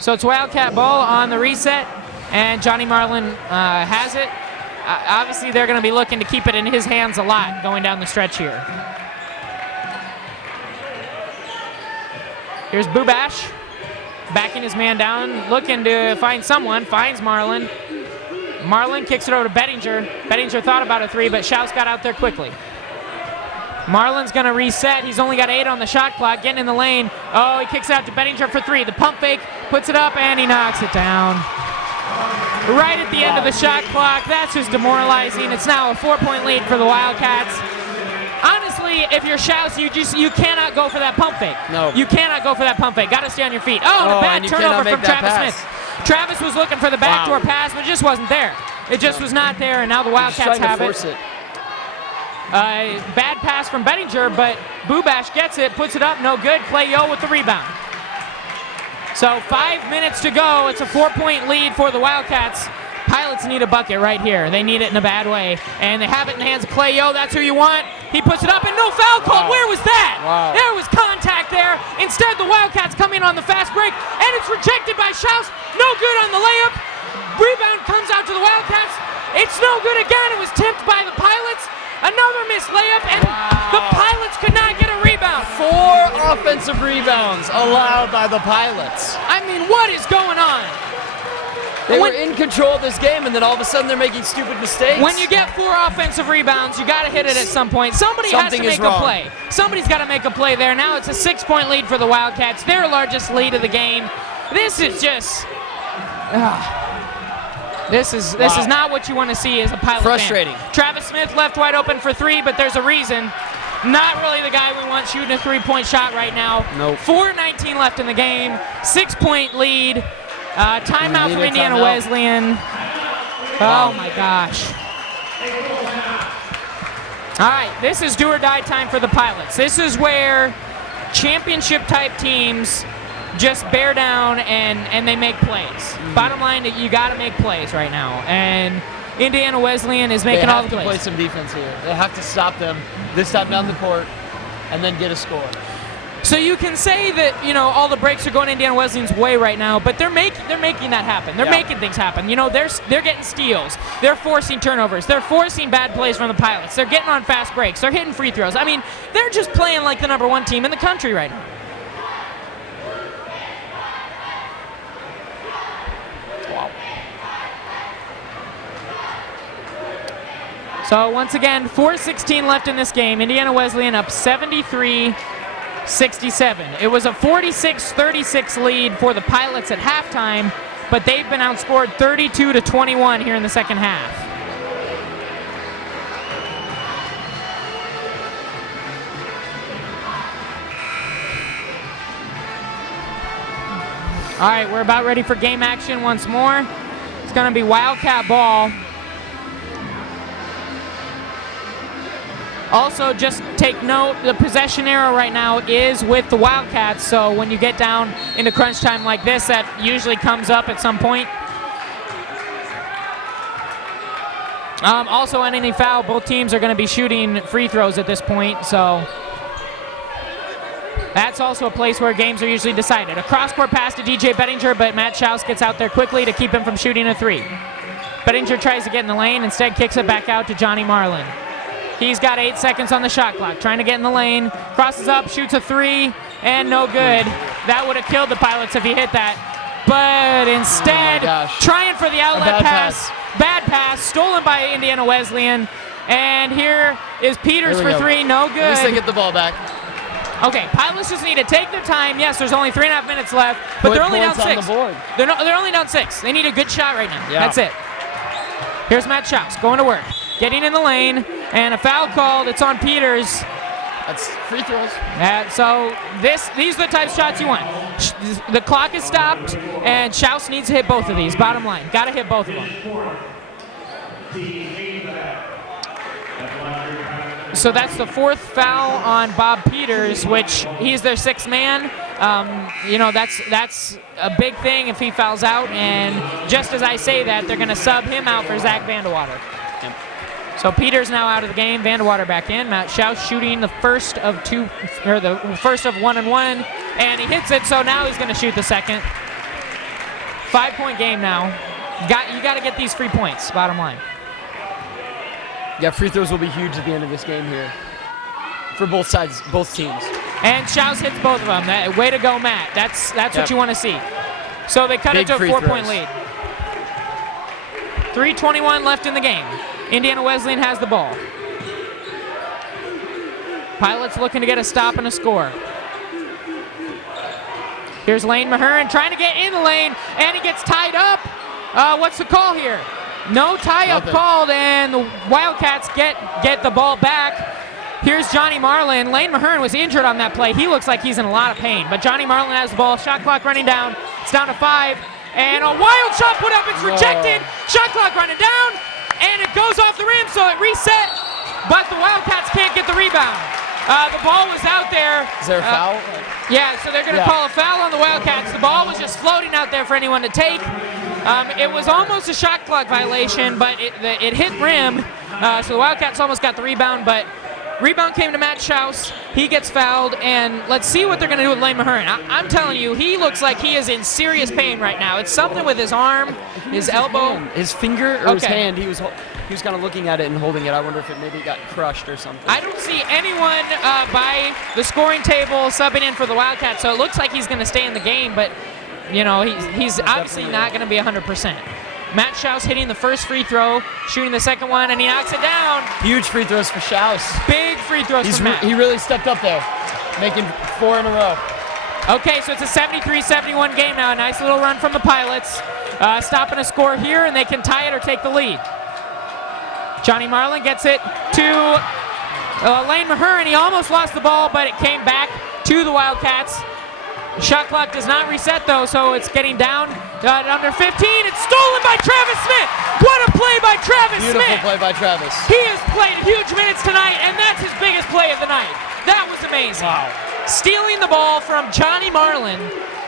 So it's Wildcat ball on the reset, and Johnny Marlin has it. Obviously, they're going to be looking to keep it in his hands a lot going down the stretch here. Here's Bubash, backing his man down, looking to find someone, finds Marlin. Marlin kicks it over to Bettinger. Bettinger thought about a 3, but Schaus got out there quickly. Marlin's going to reset. He's only got 8 on the shot clock, getting in the lane. Oh, he kicks it out to Bettinger for 3. The pump fake, puts it up, and he knocks it down. Right at the end of the shot clock. That's just demoralizing. It's now a 4-point lead for the Wildcats. Honestly, if you're Schaus, you cannot go for that pump fake. No. You cannot go for that pump fake. Got to stay on your feet. Oh, a bad turnover from Travis Smith. Travis was looking for the backdoor pass, but it just wasn't there. It just was not there, and now the Wildcats have it. Bad pass from Bettinger, but Bubash gets it, puts it up, no good. Clay Yo with the rebound. So 5 minutes to go. It's a 4-point lead for the Wildcats. Pilots need a bucket right here. They need it in a bad way, and they have it in the hands of Clay Yo. That's who you want. He puts it up, and no foul called. Where was that? There was contact there. Instead, the Wildcats come in on the fast break, and it's rejected by Schaus. No good on the layup. Rebound comes out to the Wildcats. It's no good again. It was tipped by the Pilots. Another missed layup, and the Pilots could not get a rebound. 4 offensive rebounds allowed by the Pilots. I mean, what is going on? They were in control of this game, and then all of a sudden they're making stupid mistakes. When you get 4 offensive rebounds, you got to hit it at some point. Somebody has to make a play. Somebody's got to make a play there. Now it's a 6-point lead for the Wildcats, their largest lead of the game. This is just... This is not what you want to see as a Pilot Frustrating. fan. Travis Smith left wide open for 3, but there's a reason. Not really the guy we want shooting a three-point shot right now. Nope. 4:19 left in the game. 6-point lead. Timeout from Indiana timeout. Wesleyan. Oh my gosh. All right, this is do or die time for the Pilots. This is where championship type teams just bear down and they make plays. Bottom line, you got to make plays right now. And Indiana Wesleyan is making all the They have to plays. play some defense here. They have to stop them this time down the court and then get a score. So you can say that, you know, all the breaks are going Indiana Wesleyan's way right now, but they're making that happen. They're making things happen. You know, they're getting steals. They're forcing turnovers. They're forcing bad plays from the Pilots. They're getting on fast breaks. They're hitting free throws. I mean, they're just playing like the #1 team in the country right now. So once again, 4:16 left in this game. Indiana Wesleyan up 73-67. It was a 46-36 lead for the Pilots at halftime, but they've been outscored 32-21 here in the second half. All right, we're about ready for game action once more. It's going to be Wildcat ball. Also, just take note, the possession arrow right now is with the Wildcats, so when you get down into crunch time like this, that usually comes up at some point. Also, on any foul, both teams are going to be shooting free throws at this point, so that's also a place where games are usually decided. A cross-court pass to DJ Bettinger, but Matt Schaus gets out there quickly to keep him from shooting a three. Bettinger tries to get in the lane, instead kicks it back out to Johnny Marlin. He's got 8 seconds on the shot clock, trying to get in the lane, crosses up, shoots a three, and no good. That would have killed the Pilots if he hit that. But instead, trying for the outlet pass. Bad pass, stolen by Indiana Wesleyan. And here is Peters for three, no good. At least they get the ball back. Okay, Pilots just need to take their time. Yes, there's only 3.5 minutes left, but they're only down 6. On the board. They're only down 6. They need a good shot right now. Yeah. That's it. Here's Matt Schaus going to work. Getting in the lane, and a foul called. It's on Peters. That's free throws. So these are the type of shots you want. The clock is stopped, and Schaus needs to hit both of these. Bottom line, got to hit both of them. So that's the 4th foul on Bob Peters, which he's their 6th man. You know, that's a big thing if he fouls out. And just as I say that, they're going to sub him out for Zach Vandewater. Yep. So Peters now out of the game. Vandewater back in. Matt Schaus shooting the first of 1 and 1, and he hits it. So now he's going to shoot the second. 5-point game now. You got to get these free points. Bottom line. Yeah, free throws will be huge at the end of this game here for both sides, both teams. And Schaus hits both of them. Way to go, Matt. That's what you want to see. So they cut it to a 4-point lead. 3:21 left in the game. Indiana Wesleyan has the ball. Pilots looking to get a stop and a score. Here's Lane Mahern trying to get in the lane, and he gets tied up. What's the call here? No tie-up called, and the Wildcats get the ball back. Here's Johnny Marlin. Lane Mahern was injured on that play. He looks like he's in a lot of pain, but Johnny Marlin has the ball. Shot clock running down. It's down to 5, and a wild shot put up. It's rejected. Shot clock running down, and it goes off the rim, so it reset, but the Wildcats can't get the rebound. The ball was out there. Is there a foul? Yeah, so they're going to call a foul on the Wildcats. The ball was just floating out there for anyone to take. It was almost a shot clock violation, but it hit rim, so the Wildcats almost got the rebound, but rebound came to Matt Schaus. He gets fouled, and let's see what they're going to do with Lane Mahern. I'm telling you, he looks like he is in serious pain right now. It's something with his arm, his elbow. His finger or his hand. He was kind of looking at it and holding it. I wonder if it maybe got crushed or something. I don't see anyone by the scoring table subbing in for the Wildcats, so it looks like he's going to stay in the game, but you know, he's obviously not going to be 100%. Matt Schaus hitting the first free throw, shooting the second one, and he knocks it down. Huge free throws for Schaus. Big free throws for Matt. He really stepped up there, making 4 in a row. Okay, so it's a 73-71 game now. A nice little run from the Pilots. Stopping a score here, and they can tie it or take the lead. Johnny Marlin gets it to Lane Mahurin, he almost lost the ball, but it came back to the Wildcats. The shot clock does not reset, though, so it's getting down at under 15. It's stolen by Travis Smith. What a play by Travis Smith. Beautiful play by Travis. He has played huge minutes tonight, and that's his biggest play of the night. That was amazing. Wow. Stealing the ball from Johnny Marlin.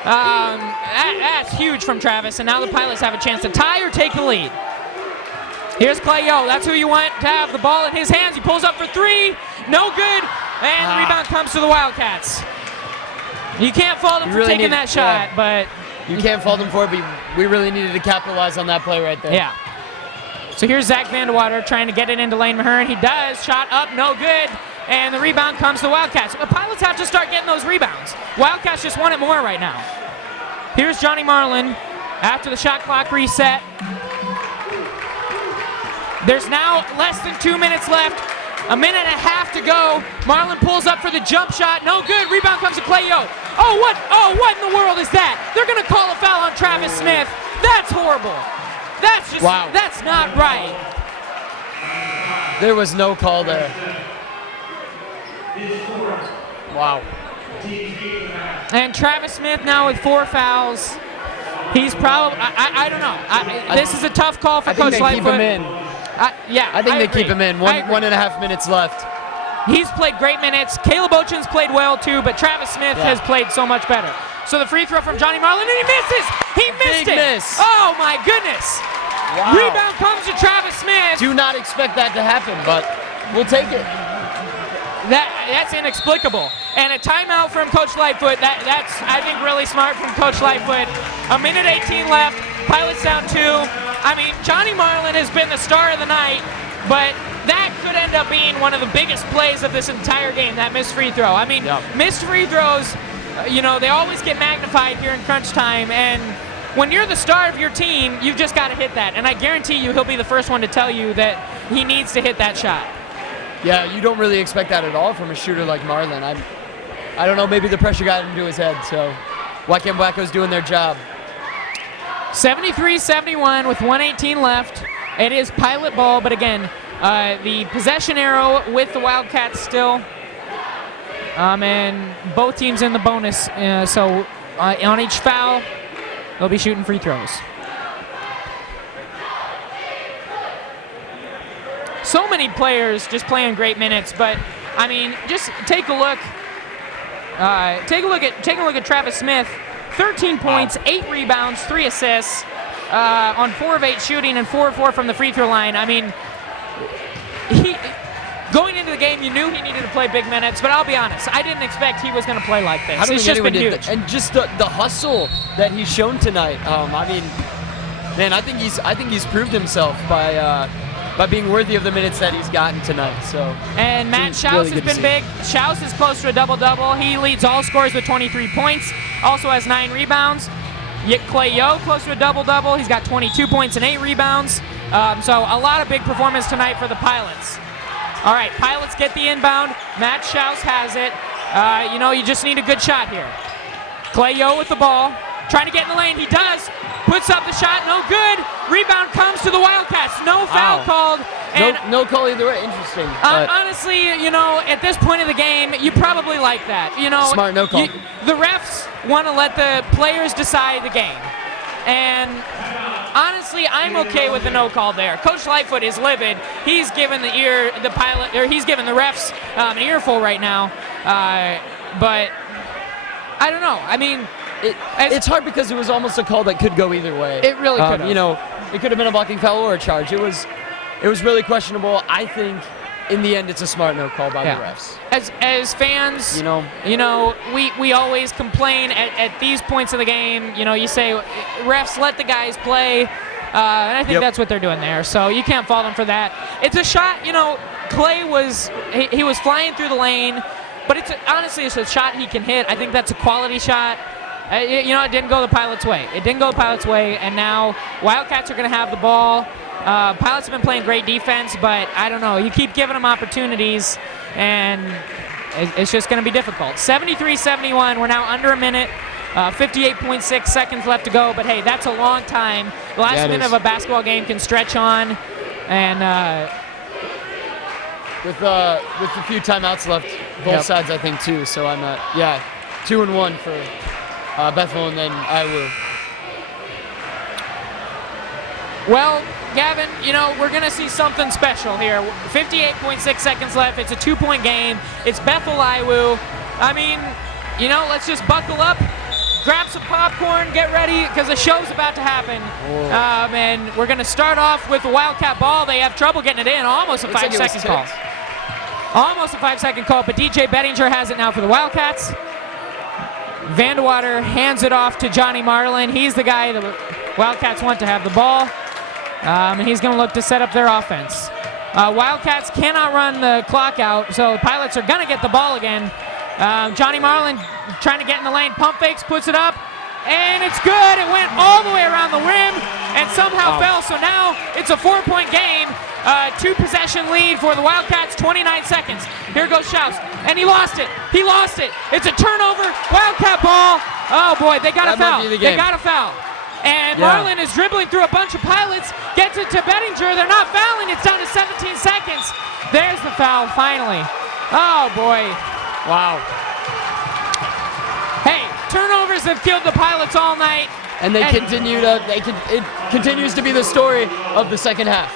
That's huge from Travis, and now the Pilots have a chance to tie or take the lead. Here's Clay Yo. That's who you want to have the ball in his hands. He pulls up for three. No good. And the rebound comes to the Wildcats. You can't fault him for taking that shot, but... You can't fault him for it, but we really needed to capitalize on that play right there. Yeah. So here's Zach Vandewater trying to get it into Lane Mahurin. He does. Shot up, no good. And the rebound comes to the Wildcats. The Pilots have to start getting those rebounds. Wildcats just want it more right now. Here's Johnny Marlin after the shot clock reset. There's now less than 2 minutes left. A minute and a half to go. Marlin pulls up for the jump shot. No good. Rebound comes to Clay Yo. What in the world is that? They're going to call a foul on Travis Smith. That's horrible. That's just, that's not right. There was no call there. Wow. And Travis Smith now with 4 fouls. He's probably, I don't know. This is a tough call for Coach Lightfoot. I think they keep him in. I think they keep him in. 1.5 minutes left. He's played great minutes. Caleb Ochen's played well too, but Travis Smith has played so much better. So the free throw from Johnny Marlin, and he misses! He missed it! Miss. Oh my goodness! Wow. Rebound comes to Travis Smith. Do not expect that to happen, but we'll take it. That's inexplicable. And a timeout from Coach Lightfoot. That's, I think, really smart from Coach Lightfoot. A minute 18 left. Pilots down 2. I mean, Johnny Marlin has been the star of the night, but that could end up being one of the biggest plays of this entire game, that missed free throw. I mean, missed free throws, they always get magnified here in crunch time, and when you're the star of your team, you've just got to hit that. And I guarantee you he'll be the first one to tell you that he needs to hit that shot. Yeah, you don't really expect that at all from a shooter like Marlin. I don't know, maybe the pressure got into his head, so Wacom Wacko's doing their job. 73-71 with 1:18 left. It is Pilot ball, but again, the possession arrow with the Wildcats still. And both teams in the bonus, so on each foul, they'll be shooting free throws. So many players just playing great minutes, but I mean, just take a look. Take a look at Travis Smith. 13 points, 8 rebounds, 3 assists, on 4 of 8 shooting and 4 of 4 from the free throw line. I mean, going into the game, you knew he needed to play big minutes, but I'll be honest, I didn't expect he was going to play like this. It's just been huge. And just the hustle that he's shown tonight. I mean, man, I think he's proved himself by being worthy of the minutes that he's gotten tonight. So. And Matt Schaus has been big. Schaus is close to a double-double. He leads all scorers with 23 points. Also has 9 rebounds. Clay Yo close to a double-double. He's got 22 points and 8 rebounds. So a lot of big performance tonight for the Pilots. All right, Pilots get the inbound. Matt Schaus has it. You just need a good shot here. Clay Yo with the ball. Trying to get in the lane. He does. Puts up the shot. No good. Rebound comes to the Wildcats. No foul called. And no call either way. Interesting. Honestly, at this point of the game, you probably like that. Smart no call. The refs want to let the players decide the game. And honestly, I'm okay with the no call there. Coach Lightfoot is livid. He's given he's given the refs an earful right now. But I don't know. I mean, it's hard because it was almost a call that could go either way. It really could have. It could have been a blocking foul or a charge. It was really questionable. I think in the end it's a smart no call by the refs. As fans, we always complain at these points of the game. You say refs let the guys play, and I think that's what they're doing there. So you can't fault them for that. It's a shot. Clay was flying through the lane, but honestly it's a shot he can hit. I think that's a quality shot. It didn't go the Pilots' way. And now Wildcats are going to have the ball. Pilots have been playing great defense, but I don't know. You keep giving them opportunities, and it's just going to be difficult. 73-71. We're now under a minute. 58.6 seconds left to go, but hey, that's a long time. The last minute of a basketball game can stretch on, and with a few timeouts left, both sides I think too. So I'm 2-1 for Bethel and then Iowa. Well, Gavin, we're going to see something special here. 58.6 seconds left. It's a 2-point game. It's Bethel, Iowa. I mean, let's just buckle up, grab some popcorn, get ready, because the show's about to happen. And we're going to start off with the Wildcat ball. They have trouble getting it in. Almost a 5-second call. Almost a 5-second call, but DJ Bettinger has it now for the Wildcats. Vandewater hands it off to Johnny Marlin. He's the guy the Wildcats want to have the ball. And he's going to look to set up their offense. Wildcats cannot run the clock out, so the Pilots are going to get the ball again. Johnny Marlin trying to get in the lane, pump fakes, puts it up, and it's good. It went all the way around the rim and somehow fell, so now it's a 4-point game. 2-possession lead for the Wildcats, 29 seconds. Here goes Schaus, and he lost it. He lost it. It's a turnover, Wildcat ball. Oh boy, they got a foul. They got a foul. And Marlin is dribbling through a bunch of Pilots, gets it to Bettinger. They're not fouling. It's down to 17 seconds. There's the foul, finally. Oh, boy. Wow. Hey, turnovers have killed the Pilots all night. And it continues to be the story of the second half.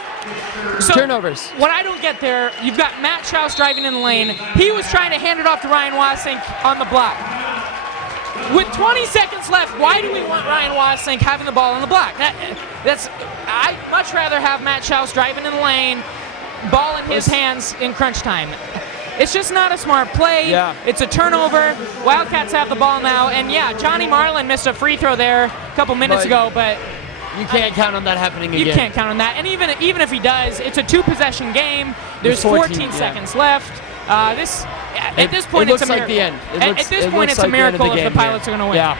So Turnovers. What I don't get there, you've got Matt Schaus driving in the lane. He was trying to hand it off to Ryan Wasink on the block. With 20 seconds left, why do we want Ryan Wasink having the ball on the block? I'd much rather have Matt Schaus driving in the lane, ball in his hands in crunch time. It's just not a smart play. It's a turnover. Wildcats have the ball now, and Johnny Marlin missed a free throw there a couple minutes ago, but you can't count on that happening again. You can't count on that, and even if he does, it's a 2-possession game. There's 14 seconds left. At this point, it's a miracle. Like the end. At this point, it's a miracle if the Pilots are going to win. Yeah.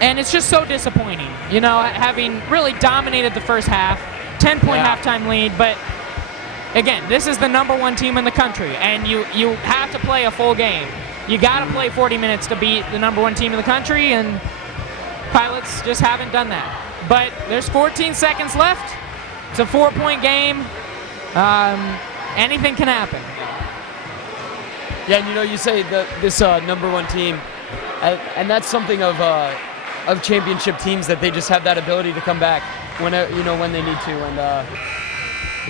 And it's just so disappointing, having really dominated the first half, 10-point halftime lead. But again, this is the #1 team in the country, and you have to play a full game. You got to play 40 minutes to beat the #1 team in the country, and Pilots just haven't done that. But there's 14 seconds left. It's a 4-point game. Anything can happen. Yeah, and you say this #1 team, and that's something of championship teams, that they just have that ability to come back when they need to, and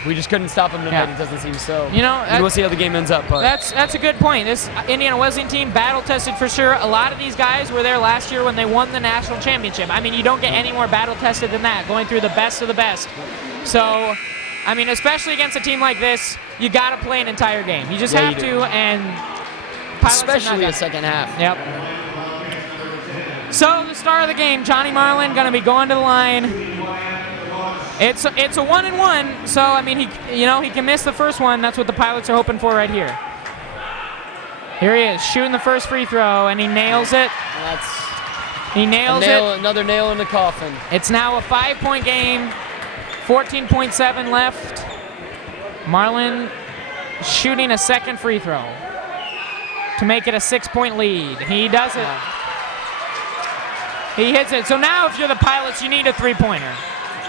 we just couldn't stop them tonight. It doesn't seem so. We'll see how the game ends up. But that's a good point. This Indiana Wesleyan team, battle tested for sure. A lot of these guys were there last year when they won the national championship. I mean, you don't get any more battle tested than that, going through the best of the best. So, I mean, especially against a team like this, you got to play an entire game. You just have to, and Pilots especially the second half. Yep. So the star of the game, Johnny Marlin, going to be going to the line. It's a 1-and-1, so I mean he can miss the first one. That's what the Pilots are hoping for right here. Here he is shooting the first free throw, and he nails it. He nails it. Another nail in the coffin. It's now a 5-point game. 14.7 left. Marlin shooting a second free throw to make it a 6-point lead. He does it. He hits it. So now if you're the Pilots, you need a three-pointer.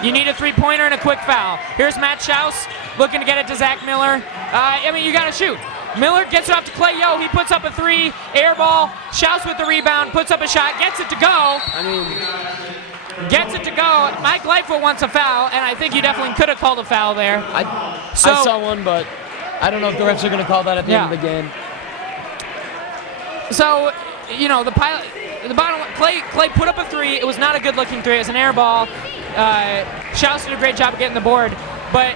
You need a three-pointer and a quick foul. Here's Matt Schaus looking to get it to Zach Miller. You got to shoot. Miller gets it off to Clay Yo. He puts up a three, air ball. Schaus with the rebound, puts up a shot, gets it to go. Gets it to go. Mike Lightfoot wants a foul, and I think you definitely could have called a foul there. I saw one, but I don't know if the refs are going to call that at the end of the game. So, the bottom Clay put up a three. It was not a good-looking three. It was an air ball. Schaus did a great job of getting the board, but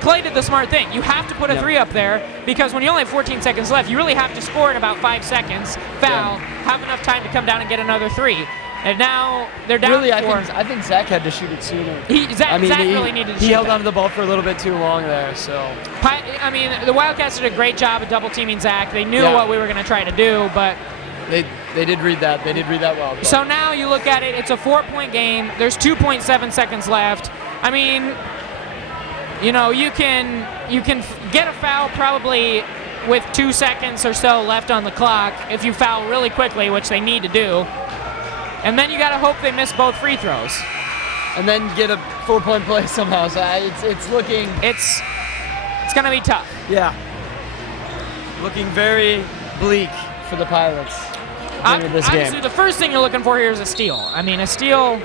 Clay did the smart thing. You have to put a three up there, because when you only have 14 seconds left, you really have to score in about 5 seconds, foul, have enough time to come down and get another three. And now they're down really, 4. I think Zach had to shoot it sooner. Zach really needed to shoot He held that. onto the ball for a little bit too long there. So the Wildcats did a great job of double teaming Zach. They knew what we were going to try to do, but they did read that. They did read that well. But. So now you look at it. It's a 4-point game. There's 2.7 seconds left. You can get a foul probably with 2 seconds or so left on the clock if you foul really quickly, which they need to do. And then you got to hope they miss both free throws. and then get a 4-point play somehow. So it's looking. It's going to be tough. Yeah. Looking very bleak for the Pilots in this Obviously, game. the first thing you're looking for here is a steal. I mean, a steal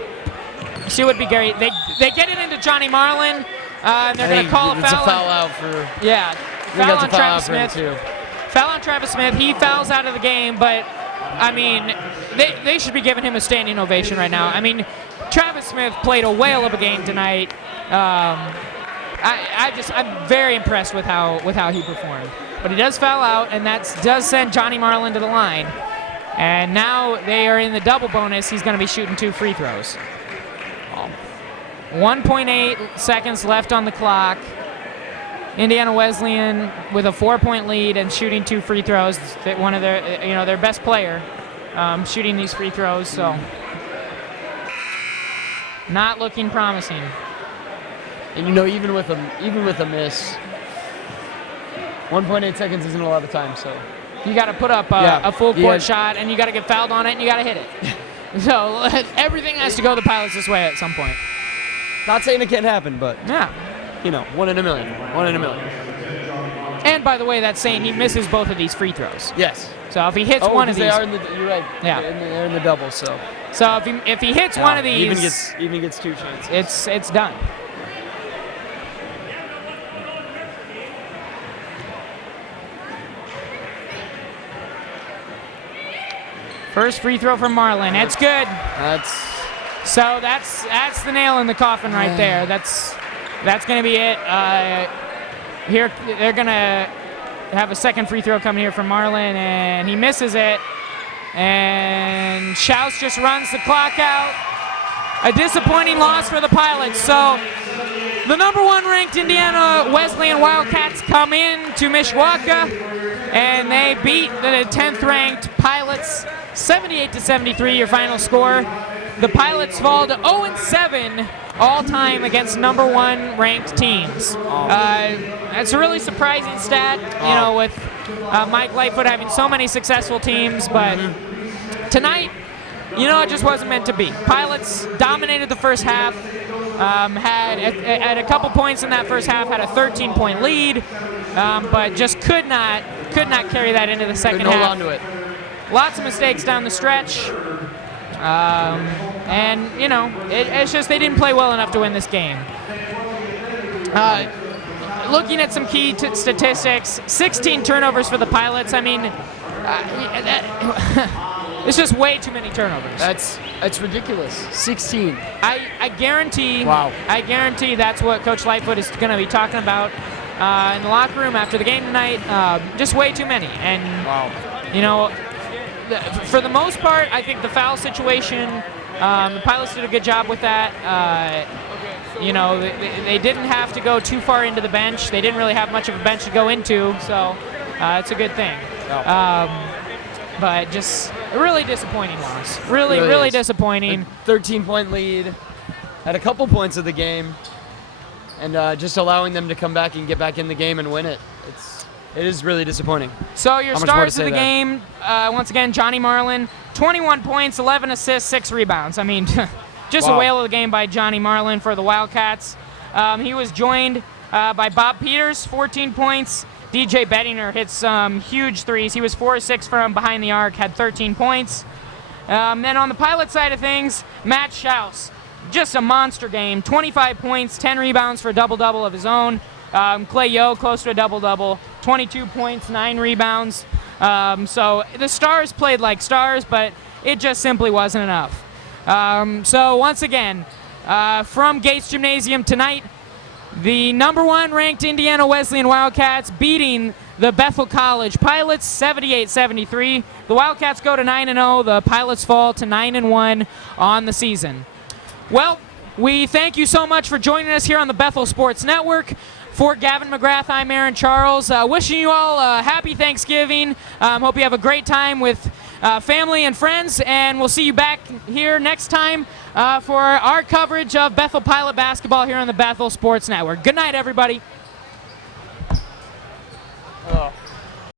would be great. They get it into Johnny Marlin, and they're going to call a foul. It's a foul out for. Yeah. Foul on Travis Smith. Too. Foul on Travis Smith. He fouls out of the game, but I mean, they should be giving him a standing ovation right now. I mean, Travis Smith played a whale of a game tonight. I'm very impressed with how he performed. But he does foul out, and that does send Johnny Marlin to the line. And now they are in the double bonus. He's going to be shooting 2 free throws. 1.8 seconds left on the clock. Indiana Wesleyan with a 4-point lead and shooting 2 free throws. One of their best player shooting these free throws. So not looking promising. And even with a miss, 1.8 seconds isn't a lot of time. So you got to put up a full court shot, and you got to get fouled on it, and you got to hit it. So everything has to go the Pilots this way at some point. Not saying it can't happen, but yeah, 1 in a million. 1 in a million. And by the way, that's saying he misses both of these free throws. Yes. So if he hits one of these, you're right. Yeah, they're in the double. So if he hits one of these, even gets 2 chances. It's done. First free throw from Marlin. It's good. That's the nail in the coffin right there. That's going to be it. Here they're going to have a second free throw coming here from Marlin, and he misses it. And Schaus just runs the clock out. A disappointing loss for the Pilots. So the number 1 ranked Indiana Wesleyan Wildcats come in to Mishawaka, and they beat the 10th ranked Pilots 78-73, your final score. The Pilots fall to 0-7 all-time against number 1 ranked teams. That's a really surprising stat, with Mike Lightfoot having so many successful teams, but tonight, it just wasn't meant to be. Pilots dominated the first half, had at a couple points in that first half, had a 13-point lead, but just could not carry that into the second half. Hold on to it. Lots of mistakes down the stretch. And, it's just they didn't play well enough to win this game. Looking at some key statistics, 16 turnovers for the Pilots. I mean, it's just way too many turnovers. That's ridiculous. 16. I guarantee. Wow. I guarantee that's what Coach Lightfoot is going to be talking about in the locker room after the game tonight. Just way too many. And, for the most part, I think the foul situation, the Pilots did a good job with that. They didn't have to go too far into the bench. They didn't really have much of a bench to go into, so it's a good thing. But just a really disappointing loss. Really disappointing. 13-point lead at a couple points of the game, and just allowing them to come back and get back in the game and win it. It is really disappointing. So your stars of the game, once again, Johnny Marlin, 21 points, 11 assists, 6 rebounds. I mean, just a whale of a game by Johnny Marlin for the Wildcats. He was joined by Bob Peters, 14 points. DJ Bettinger hit some huge threes. He was 4-6 from behind the arc, had 13 points. Then on the Pilot side of things, Matt Schaus, just a monster game, 25 points, 10 rebounds for a double-double of his own. Clay Yo, close to a double-double, 22 points, 9 rebounds. So the stars played like stars, but it just simply wasn't enough. So once again, from Gates Gymnasium tonight, the number 1 ranked Indiana Wesleyan Wildcats beating the Bethel College Pilots 78-73. The Wildcats go to 9-0. The Pilots fall to 9-1 on the season. Well, we thank you so much for joining us here on the Bethel Sports Network. For Gavin McGrath, I'm Aaron Charles. Wishing you all a happy Thanksgiving. Hope you have a great time with family and friends, and we'll see you back here next time for our coverage of Bethel Pilot basketball here on the Bethel Sports Network. Good night, everybody. Oh.